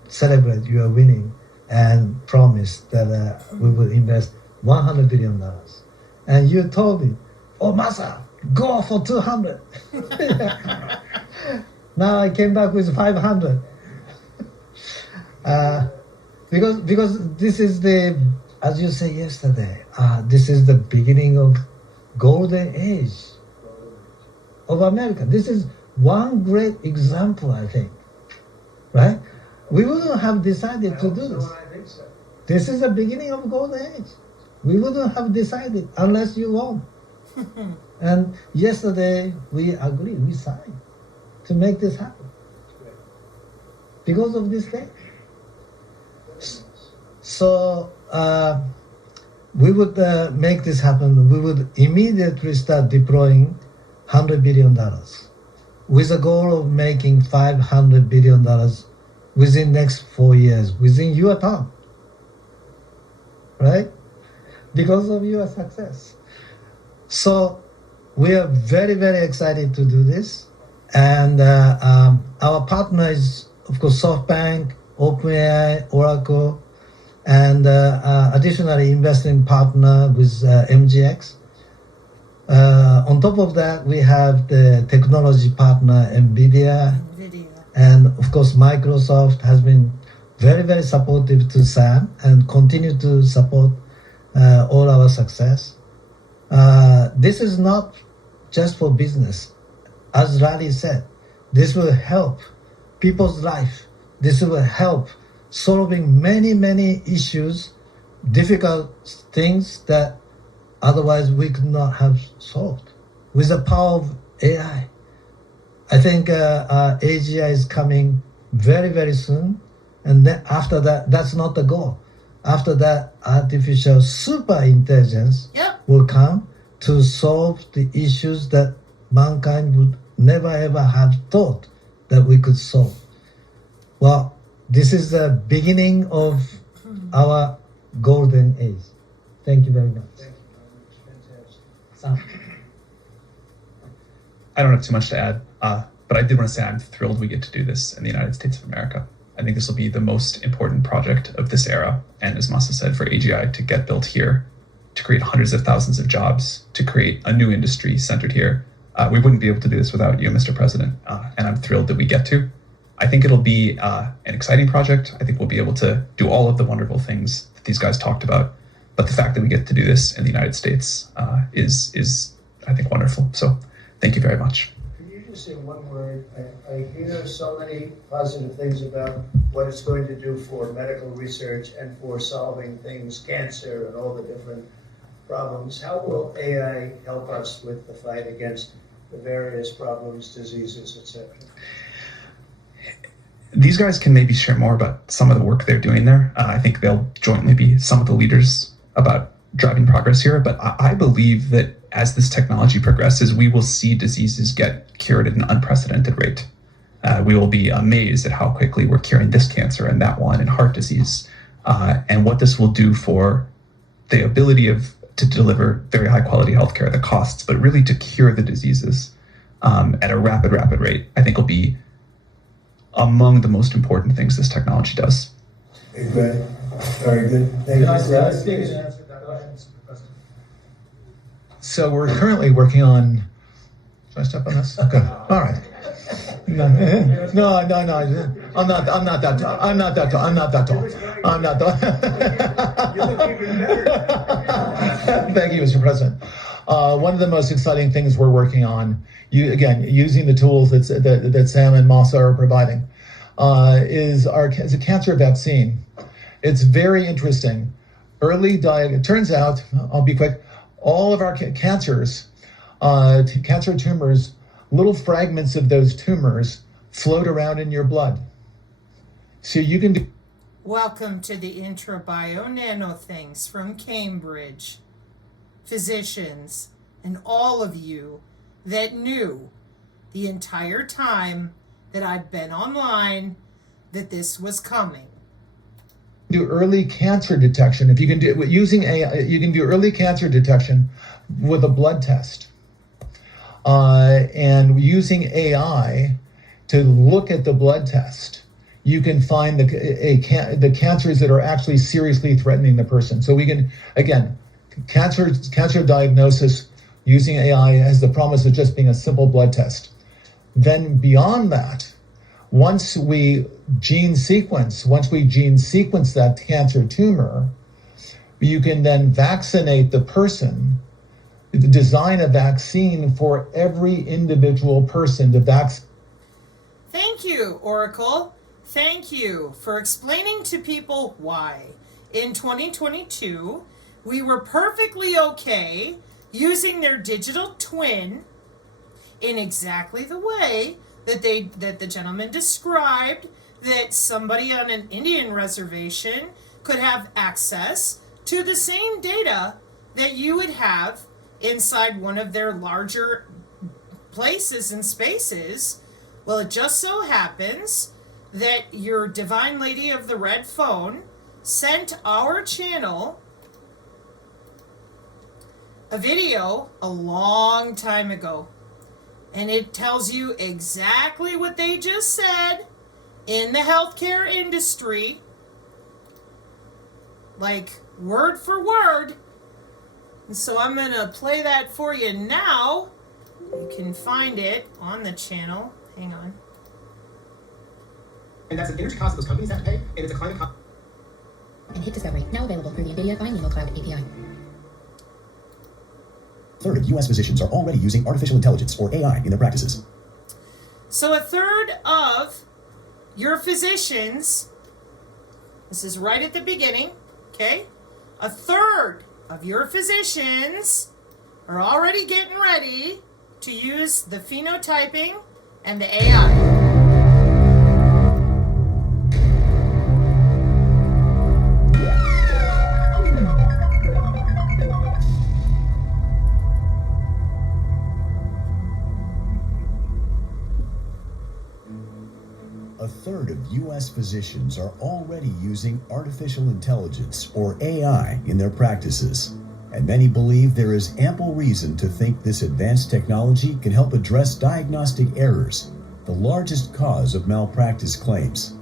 celebrate your winning and promised that we will invest $100 billion. And you told me, oh, Masa, go for 200. Now I came back with 500. Because this is as you said yesterday, this is the beginning of golden age of America. This is one great example, I think, right? We wouldn't have decided to do this. This is the beginning of golden age. We wouldn't have decided unless you won. And yesterday we agreed, we signed to make this happen because of this thing. So we would make this happen. We would immediately start deploying $100 billion with a goal of making $500 billion within next 4 years, within your term, right? Because of your success. So we are very, very excited to do this. And our partner is, of course, SoftBank, OpenAI, Oracle, and additionally investing partner with MGX. On top of that, we have the technology partner NVIDIA. And of course, Microsoft has been very, very supportive to SAM and continue to support all our success. This is not just for business. As Larry said, this will help people's life. This will help solving many, many issues, difficult things that otherwise we could not have solved with the power of AI. I think AGI is coming very, very soon. And then after that, that's not the goal. After that, artificial super intelligence will come to solve the issues that mankind would never ever have thought that we could solve. Well, this is the beginning of our golden age. Thank you very much. I don't have too much to add, but I did want to say I'm thrilled we get to do this in the United States of America. I think this will be the most important project of this era, and as Masa said, for AGI to get built here, to create hundreds of thousands of jobs, to create a new industry centered here. We wouldn't be able to do this without you, Mr. President, and I'm thrilled that we get to. I think it'll be an exciting project. I think we'll be able to do all of the wonderful things that these guys talked about, but the fact that we get to do this in the United States is I think, wonderful. So thank you very much. Can you just say one word? I hear so many positive things about what it's going to do for medical research and for solving things, cancer and all the different problems. How will AI help us with the fight against the various problems, diseases, etc.? These guys can maybe share more about some of the work they're doing there. I think they'll jointly be some of the leaders about driving progress here. But I believe that as this technology progresses, we will see diseases get cured at an unprecedented rate. We will be amazed at how quickly we're curing this cancer and that one and heart disease, and what this will do for the ability to deliver very high quality healthcare, the costs, but really to cure the diseases at a rapid rate, I think will be among the most important things this technology does. Great. Very good. Thank you. So we're currently working on. Should I step on this? Okay. All right. No. I'm not that tall. I'm not that tall. Thank you, Mr. President. One of the most exciting things we're working on, using the tools that Sam and Masa are providing, is a cancer vaccine. It's very interesting. It turns out, I'll be quick, all of our cancers, cancer tumors, little fragments of those tumors float around in your blood. So you can do. Welcome to the IntraBio Nano Things from Cambridge. Physicians and all of you that knew the entire time that I've been online that this was coming. Do early cancer detection. If you can do using AI, you can do early cancer detection with a blood test, and using AI to look at the blood test, you can find the cancers that are actually seriously threatening the person. So we can, again, cancer diagnosis using AI has the promise of just being a simple blood test. Then beyond that, once we gene sequence that cancer tumor, you can then vaccinate the person, design a vaccine for every individual person to vaccinate. Thank you, Oracle. Thank you for explaining to people why in 2022 we were perfectly okay using their digital twin in exactly the way that the gentleman described, that somebody on an Indian reservation could have access to the same data that you would have inside one of their larger places and spaces. Well, it just so happens that your divine lady of the red phone sent our channel a video a long time ago. And it tells you exactly what they just said in the healthcare industry, like word for word. And so I'm going to play that for you now. You can find it on the channel. Hang on. And that's an energy cost those companies have to pay, and it's a climate cost. And hit discovery, now available through the NVIDIA Find Nemo Cloud API. A third of U.S. physicians are already using artificial intelligence, or AI, in their practices. So a third of your physicians, this is right at the beginning, okay? A third of your physicians are already getting ready to use the phenotyping and the AI. A third of U.S. physicians are already using artificial intelligence, or AI, in their practices. and many believe there is ample reason to think this advanced technology can help address diagnostic errors, the largest cause of malpractice claims.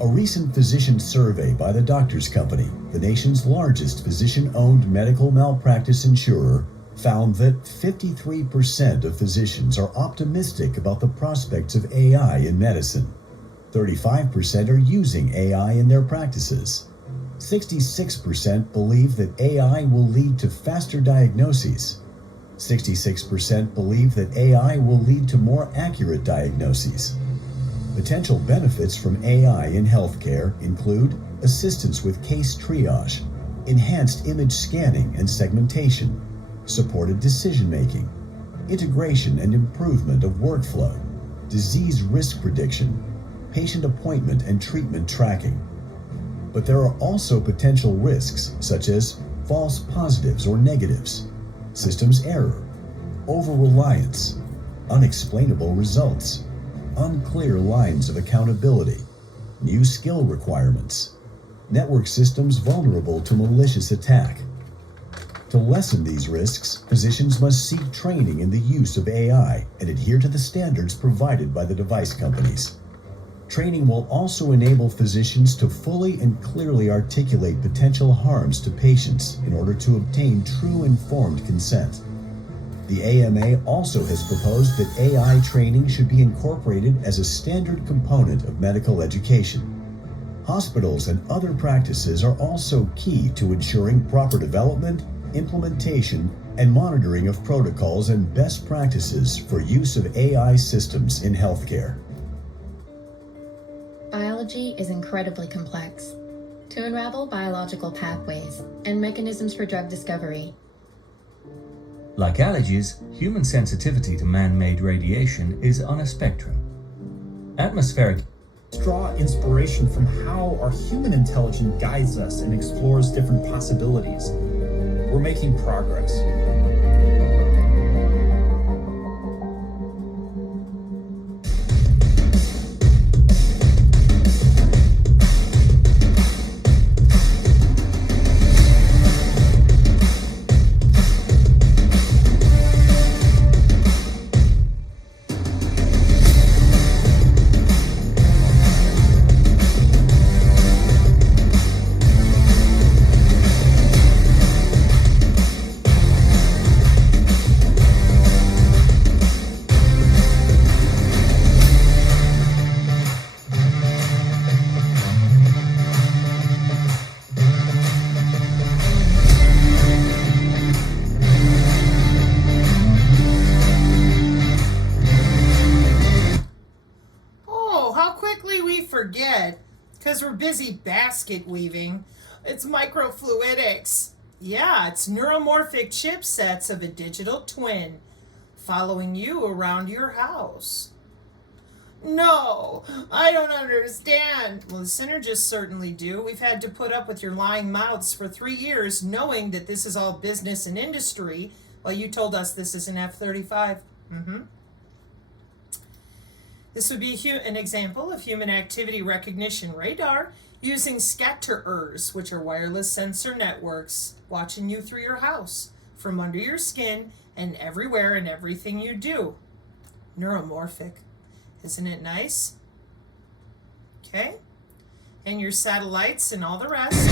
A recent physician survey by the Doctors Company, the nation's largest physician-owned medical malpractice insurer, found that 53% of physicians are optimistic about the prospects of AI in medicine. 35% are using AI in their practices. 66% believe that AI will lead to faster diagnoses. 66% believe that AI will lead to more accurate diagnoses. Potential benefits from AI in healthcare include assistance with case triage, enhanced image scanning and segmentation, supported decision-making, integration and improvement of workflow, disease risk prediction, patient appointment and treatment tracking. But there are also potential risks such as false positives or negatives, systems error, over-reliance, unexplainable results, unclear lines of accountability, new skill requirements, network systems vulnerable to malicious attack. To lessen these risks, physicians must seek training in the use of AI and adhere to the standards provided by the device companies. Training will also enable physicians to fully and clearly articulate potential harms to patients in order to obtain true informed consent. The AMA also has proposed that AI training should be incorporated as a standard component of medical education. Hospitals and other practices are also key to ensuring proper development, implementation, and monitoring of protocols and best practices for use of AI systems in healthcare. Biology is incredibly complex. To unravel biological pathways and mechanisms for drug discovery, like allergies, human sensitivity to man-made radiation is on a spectrum. Atmospheric draw inspiration from how our human intelligence guides us and explores different possibilities. We're making progress. Forget, because we're busy basket weaving. It's microfluidics. Yeah, it's neuromorphic chipsets of a digital twin following you around your house. No, I don't understand. Well, the synergists certainly do. We've had to put up with your lying mouths for 3 years, knowing that this is all business and industry, while you told us this is an F-35. This would be an example of human activity recognition radar using scatterers, which are wireless sensor networks, watching you through your house, from under your skin, and everywhere and everything you do. Neuromorphic. Isn't it nice? Okay. And your satellites and all the rest.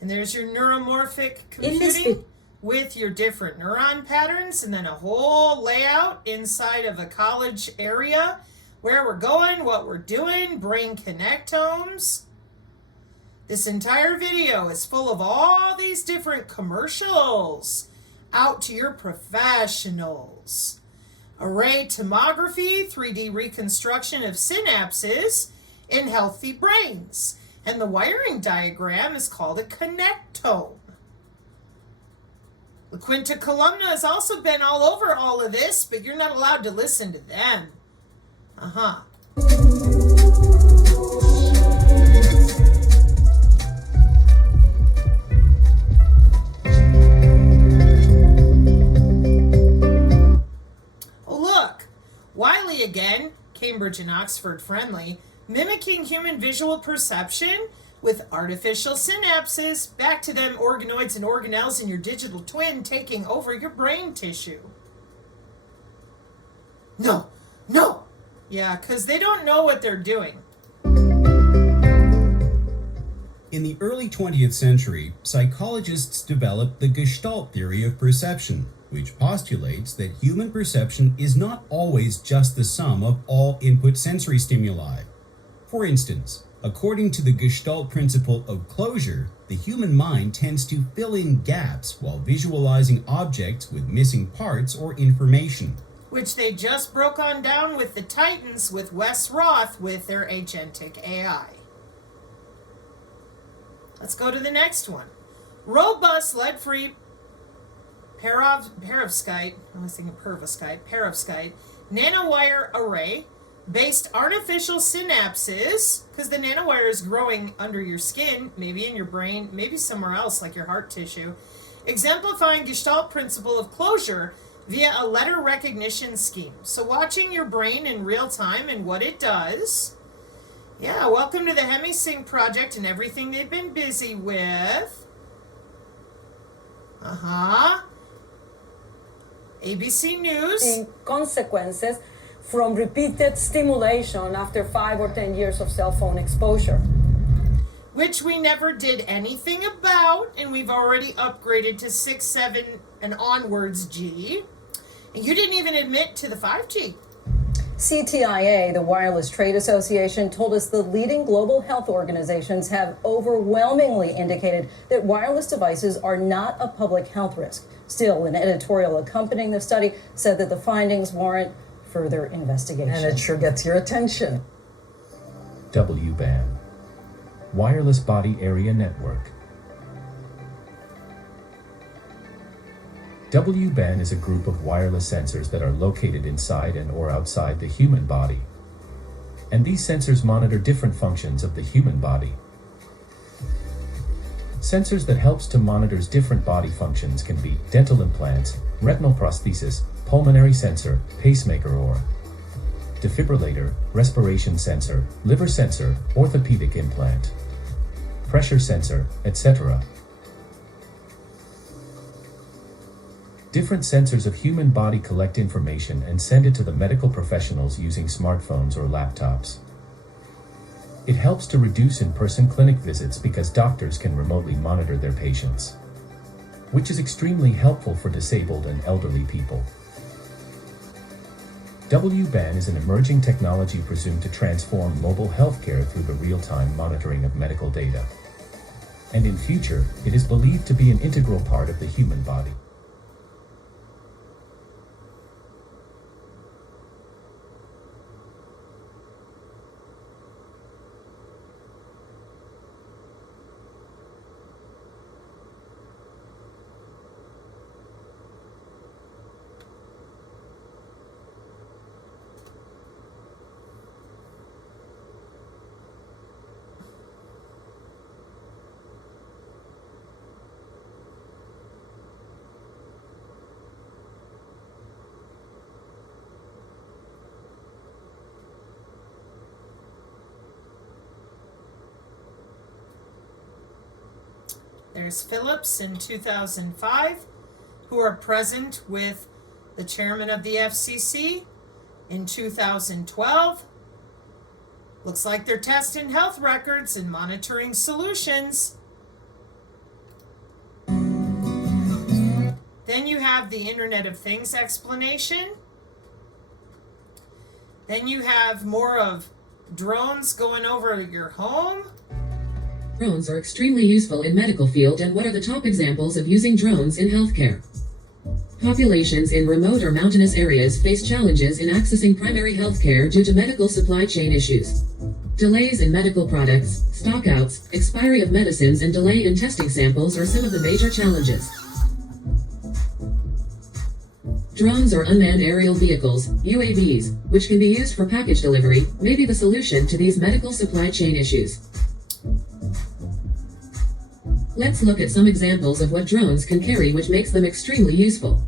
And there's your neuromorphic computing with your different neuron patterns, and then a whole layout inside of a college area, where we're going, what we're doing, brain connectomes. This entire video is full of all these different commercials out to your professionals. Array tomography, 3D reconstruction of synapses in healthy brains. And the wiring diagram is called a connectome. La Quinta Columna has also been all over all of this, but you're not allowed to listen to them. Cambridge and Oxford friendly, mimicking human visual perception with artificial synapses back to them organoids and organelles in your digital twin taking over your brain tissue. No. Yeah, because they don't know what they're doing. In the early 20th century, psychologists developed the Gestalt theory of perception, which postulates that human perception is not always just the sum of all input sensory stimuli. For instance, according to the Gestalt principle of closure, the human mind tends to fill in gaps while visualizing objects with missing parts or information. Which they just broke on down with the Titans with Wes Roth with their agentic AI. Let's go to the next one. Robust, lead-free perovskite, I was thinking perovskite, nanowire array based artificial synapses, because the nanowire is growing under your skin, maybe in your brain, maybe somewhere else like your heart tissue, exemplifying Gestalt principle of closure via a letter recognition scheme. So watching your brain in real time and what it does. Yeah, welcome to the HemiSync project and everything they've been busy with. ABC News. In consequences from repeated stimulation after 5 or 10 years of cell phone exposure. Which we never did anything about, and we've already upgraded to 6, 7, and onwards G. And you didn't even admit to the 5G. CTIA, the Wireless Trade Association, told us the leading global health organizations have overwhelmingly indicated that wireless devices are not a public health risk. Still, an editorial accompanying the study said that the findings warrant further investigation. And it sure gets your attention. W-band, Wireless Body Area Network. W-band is a group of wireless sensors that are located inside and or outside the human body. And these sensors monitor different functions of the human body. Sensors that helps to monitor different body functions can be dental implants, retinal prosthesis, pulmonary sensor, pacemaker or defibrillator, respiration sensor, liver sensor, orthopedic implant, pressure sensor, etc. Different sensors of human body collect information and send it to the medical professionals using smartphones or laptops. It helps to reduce in-person clinic visits because doctors can remotely monitor their patients, which is extremely helpful for disabled and elderly people. W-band is an emerging technology presumed to transform mobile healthcare through the real-time monitoring of medical data. And in future, it is believed to be an integral part of the human body. There's Philips in 2005, who are present with the chairman of the FCC in 2012. Looks like they're testing health records and monitoring solutions. Then you have the Internet of Things explanation. Then you have more of drones going over your home. Drones are extremely useful in medical field, and what are the top examples of using drones in healthcare? Populations in remote or mountainous areas face challenges in accessing primary healthcare due to medical supply chain issues. Delays in medical products, stockouts, expiry of medicines, and delay in testing samples are some of the major challenges. Drones or unmanned aerial vehicles, UAVs, which can be used for package delivery, may be the solution to these medical supply chain issues. Let's look at some examples of what drones can carry, which makes them extremely useful.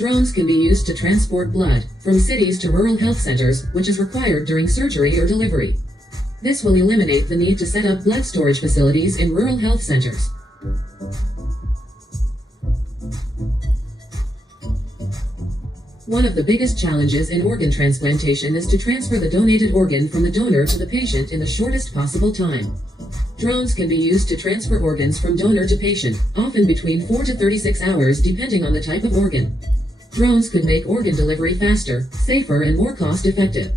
Drones can be used to transport blood from cities to rural health centers, which is required during surgery or delivery. This will eliminate the need to set up blood storage facilities in rural health centers. One of the biggest challenges in organ transplantation is to transfer the donated organ from the donor to the patient in the shortest possible time. Drones can be used to transfer organs from donor to patient, often between 4 to 36 hours depending on the type of organ. Drones could make organ delivery faster, safer, and more cost-effective.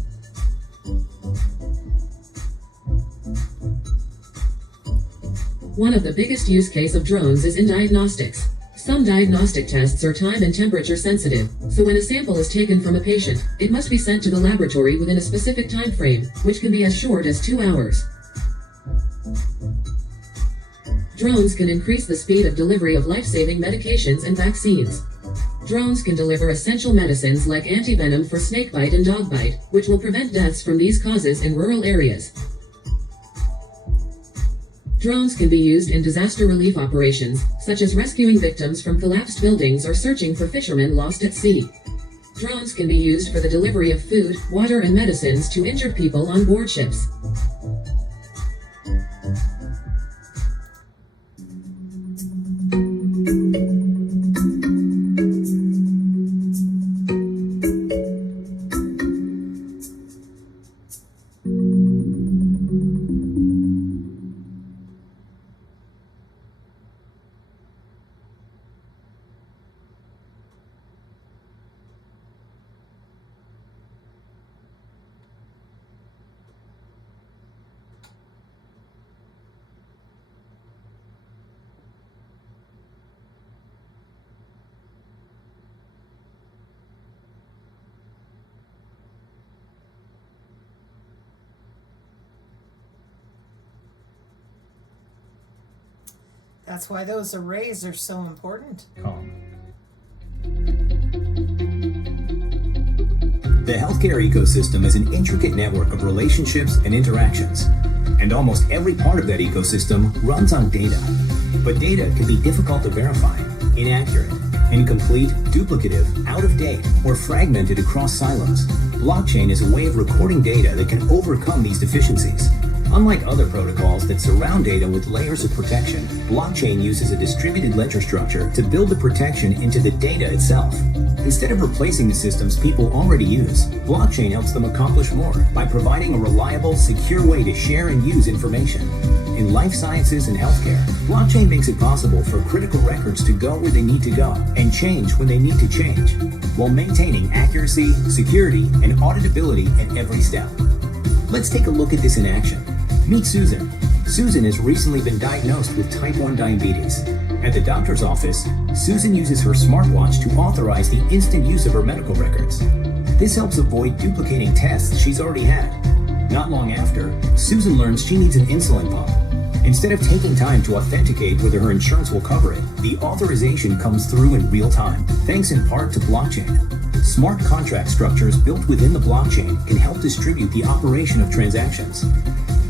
One of the biggest use case of drones is in diagnostics. Some diagnostic tests are time and temperature sensitive, so when a sample is taken from a patient, it must be sent to the laboratory within a specific time frame, which can be as short as 2 hours. Drones can increase the speed of delivery of life-saving medications and vaccines. Drones can deliver essential medicines like antivenom for snakebite and dogbite, which will prevent deaths from these causes in rural areas. Drones can be used in disaster relief operations, such as rescuing victims from collapsed buildings or searching for fishermen lost at sea. Drones can be used for the delivery of food, water, and medicines to injured people on board ships. That's why those arrays are so important. The healthcare ecosystem is an intricate network of relationships and interactions, and almost every part of that ecosystem runs on data. But data can be difficult to verify, inaccurate, incomplete, duplicative, out of date, or fragmented across silos. Blockchain is a way of recording data that can overcome these deficiencies. Unlike other protocols that surround data with layers of protection, blockchain uses a distributed ledger structure to build the protection into the data itself. Instead of replacing the systems people already use, blockchain helps them accomplish more by providing a reliable, secure way to share and use information. In life sciences and healthcare, blockchain makes it possible for critical records to go where they need to go and change when they need to change, while maintaining accuracy, security, and auditability at every step. Let's take a look at this in action. Meet Susan. Susan has recently been diagnosed with type 1 diabetes. At the doctor's office, Susan uses her smartwatch to authorize the instant use of her medical records. This helps avoid duplicating tests she's already had. Not long after, Susan learns she needs an insulin pump. Instead of taking time to authenticate whether her insurance will cover it, the authorization comes through in real time, thanks in part to blockchain. Smart contract structures built within the blockchain can help distribute the operation of transactions.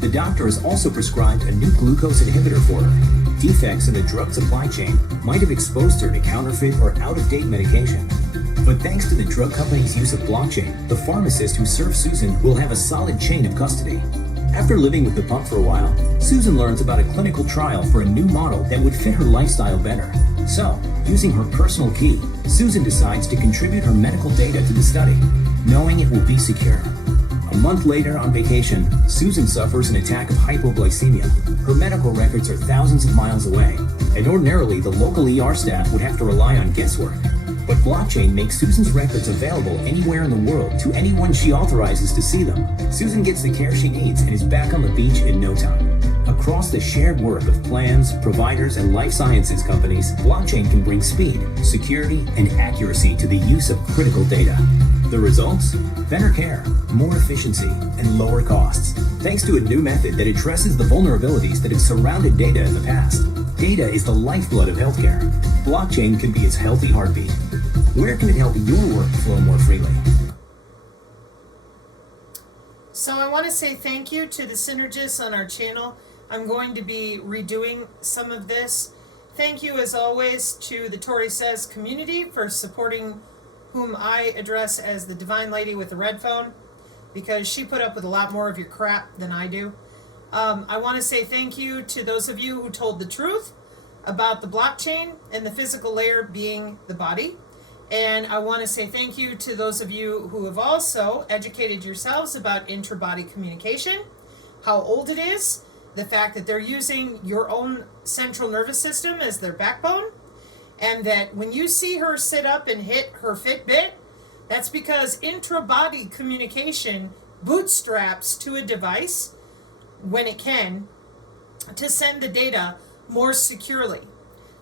The doctor has also prescribed a new glucose inhibitor for her. Defects in the drug supply chain might have exposed her to counterfeit or out-of-date medication. But thanks to the drug company's use of blockchain, the pharmacist who serves Susan will have a solid chain of custody. After living with the pump for a while, Susan learns about a clinical trial for a new model that would fit her lifestyle better. So, using her personal key, Susan decides to contribute her medical data to the study, knowing it will be secure. A month later on vacation, Susan suffers an attack of hypoglycemia. Her medical records are thousands of miles away, and ordinarily the local ER staff would have to rely on guesswork. But blockchain makes Susan's records available anywhere in the world to anyone she authorizes to see them. Susan gets the care she needs and is back on the beach in no time. Across the shared work of plans, providers, and life sciences companies, blockchain can bring speed, security, and accuracy to the use of critical data. The results? Better care, more efficiency, and lower costs, thanks to a new method that addresses the vulnerabilities that have surrounded data in the past. Data is the lifeblood of healthcare. Blockchain can be its healthy heartbeat. Where can it help your work flow more freely? So I want to say thank you to the synergists on our channel. I'm going to be redoing some of this. Thank you, as always, to the Tori Says community for supporting whom I address as the Divine Lady with the red phone, because she put up with a lot more of your crap than I do. I want to say thank you to those of you who told the truth about the blockchain and the physical layer being the body. And I want to say thank you to those of you who have also educated yourselves about intra-body communication, how old it is, the fact that they're using your own central nervous system as their backbone, and that when you see her sit up and hit her Fitbit, that's because intra-body communication bootstraps to a device when it can to send the data more securely.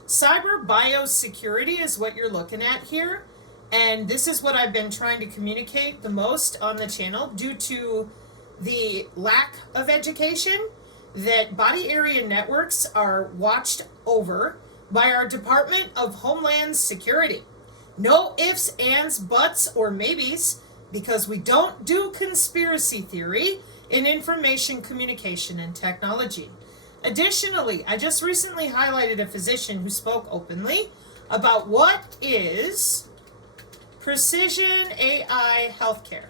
Cyber biosecurity is what you're looking at here, and this is what I've been trying to communicate the most on the channel due to the lack of education, that body area networks are watched over by our Department of Homeland Security. No ifs, ands, buts, or maybes, because we don't do conspiracy theory in information communication and technology. Additionally, I just recently highlighted a physician who spoke openly about what is precision AI healthcare.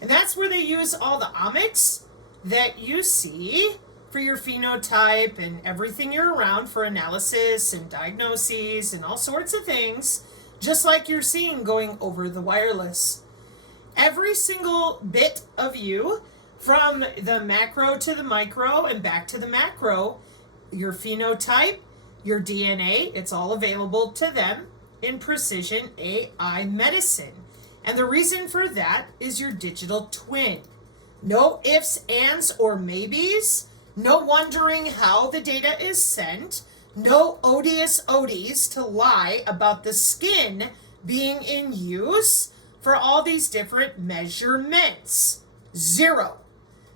And that's where they use all the omics that you see for your phenotype and everything you're around for analysis and diagnoses and all sorts of things, just like you're seeing going over the wireless. Every single bit of you, from the macro to the micro and back to the macro, your phenotype, your DNA, it's all available to them in precision AI medicine. And the reason for that is your digital twin. No ifs, ands, or maybes. No wondering how the data is sent. No odious odies to lie about the skin being in use for all these different measurements. Zero.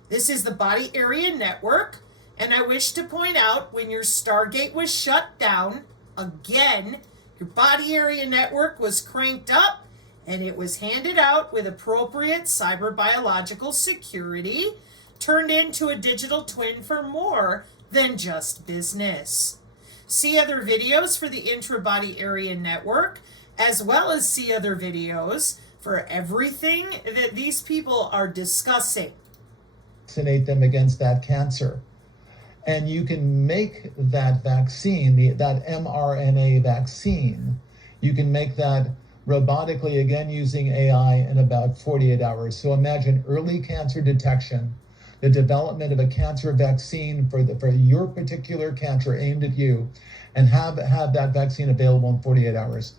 This is the body area network, and I wish to point out when your Stargate was shut down, again, your body area network was cranked up and it was handed out with appropriate cyber biological security, turned into a digital twin for more than just business. See other videos for the intra-body area network, as well as see other videos for everything that these people are discussing. Vaccinate them against that cancer. And you can make that vaccine, that mRNA vaccine, you can make that robotically, again using AI, in about 48 hours. So imagine early cancer detection, the development of a cancer vaccine for your particular cancer aimed at you, and have that vaccine available in 48 hours.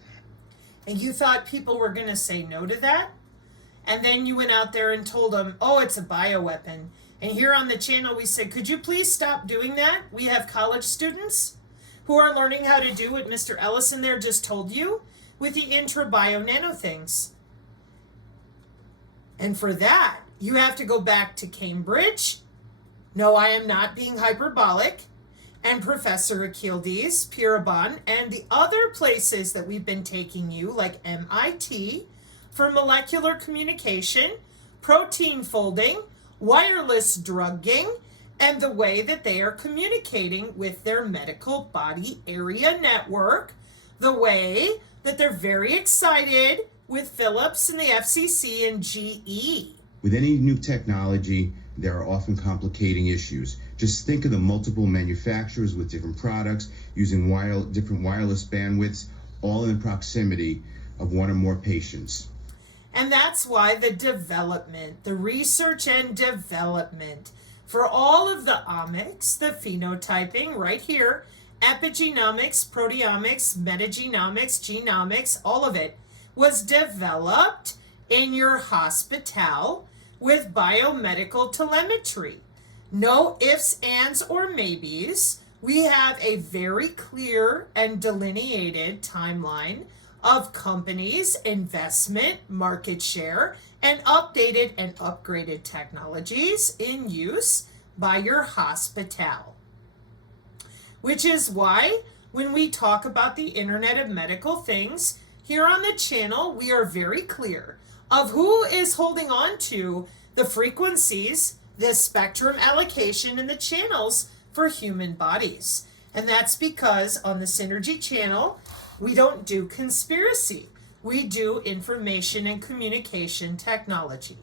And you thought people were going to say no to that? And then you went out there and told them, oh, it's a bioweapon. And here on the channel, we said, could you please stop doing that? We have college students who are learning how to do what Mr. Ellison there just told you with the intra-bio nano things. And for that, you have to go back to Cambridge. No, I am not being hyperbolic. And Professor Akhildes, Pirabon, and the other places that we've been taking you, like MIT, for molecular communication, protein folding, wireless drugging, and the way that they are communicating with their medical body area network, the way that they're very excited with Philips and the FCC and GE. With any new technology, there are often complicating issues. Just think of the multiple manufacturers with different products using different wireless bandwidths, all in the proximity of one or more patients. And that's why the development, the research and development for all of the omics, the phenotyping right here, epigenomics, proteomics, metagenomics, genomics, all of it was developed in your hospital with biomedical telemetry. No ifs, ands, or maybes. We have a very clear and delineated timeline of companies, investment, market share, and updated and upgraded technologies in use by your hospital. Which is why when we talk about the Internet of Medical Things, here on the channel, we are very clear of who is holding on to the frequencies, the spectrum allocation, and the channels for human bodies. And that's because on the Synergy channel, We don't do conspiracy. We do information and communication technology.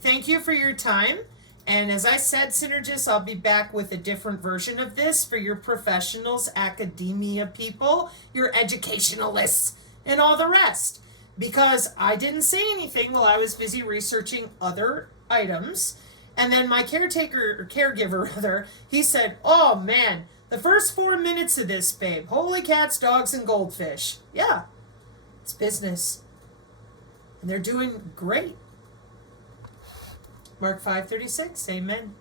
Thank you for your time. And as I said, Synergists, I'll be back with a different version of this for your professionals, academia people, your educationalists, and all the rest. Because I didn't say anything while I was busy researching other items. And then my caregiver, he said, oh man, the first 4 minutes of this, babe, holy cats, dogs, and goldfish. Yeah, it's business. And they're doing great. Mark 5:36, amen.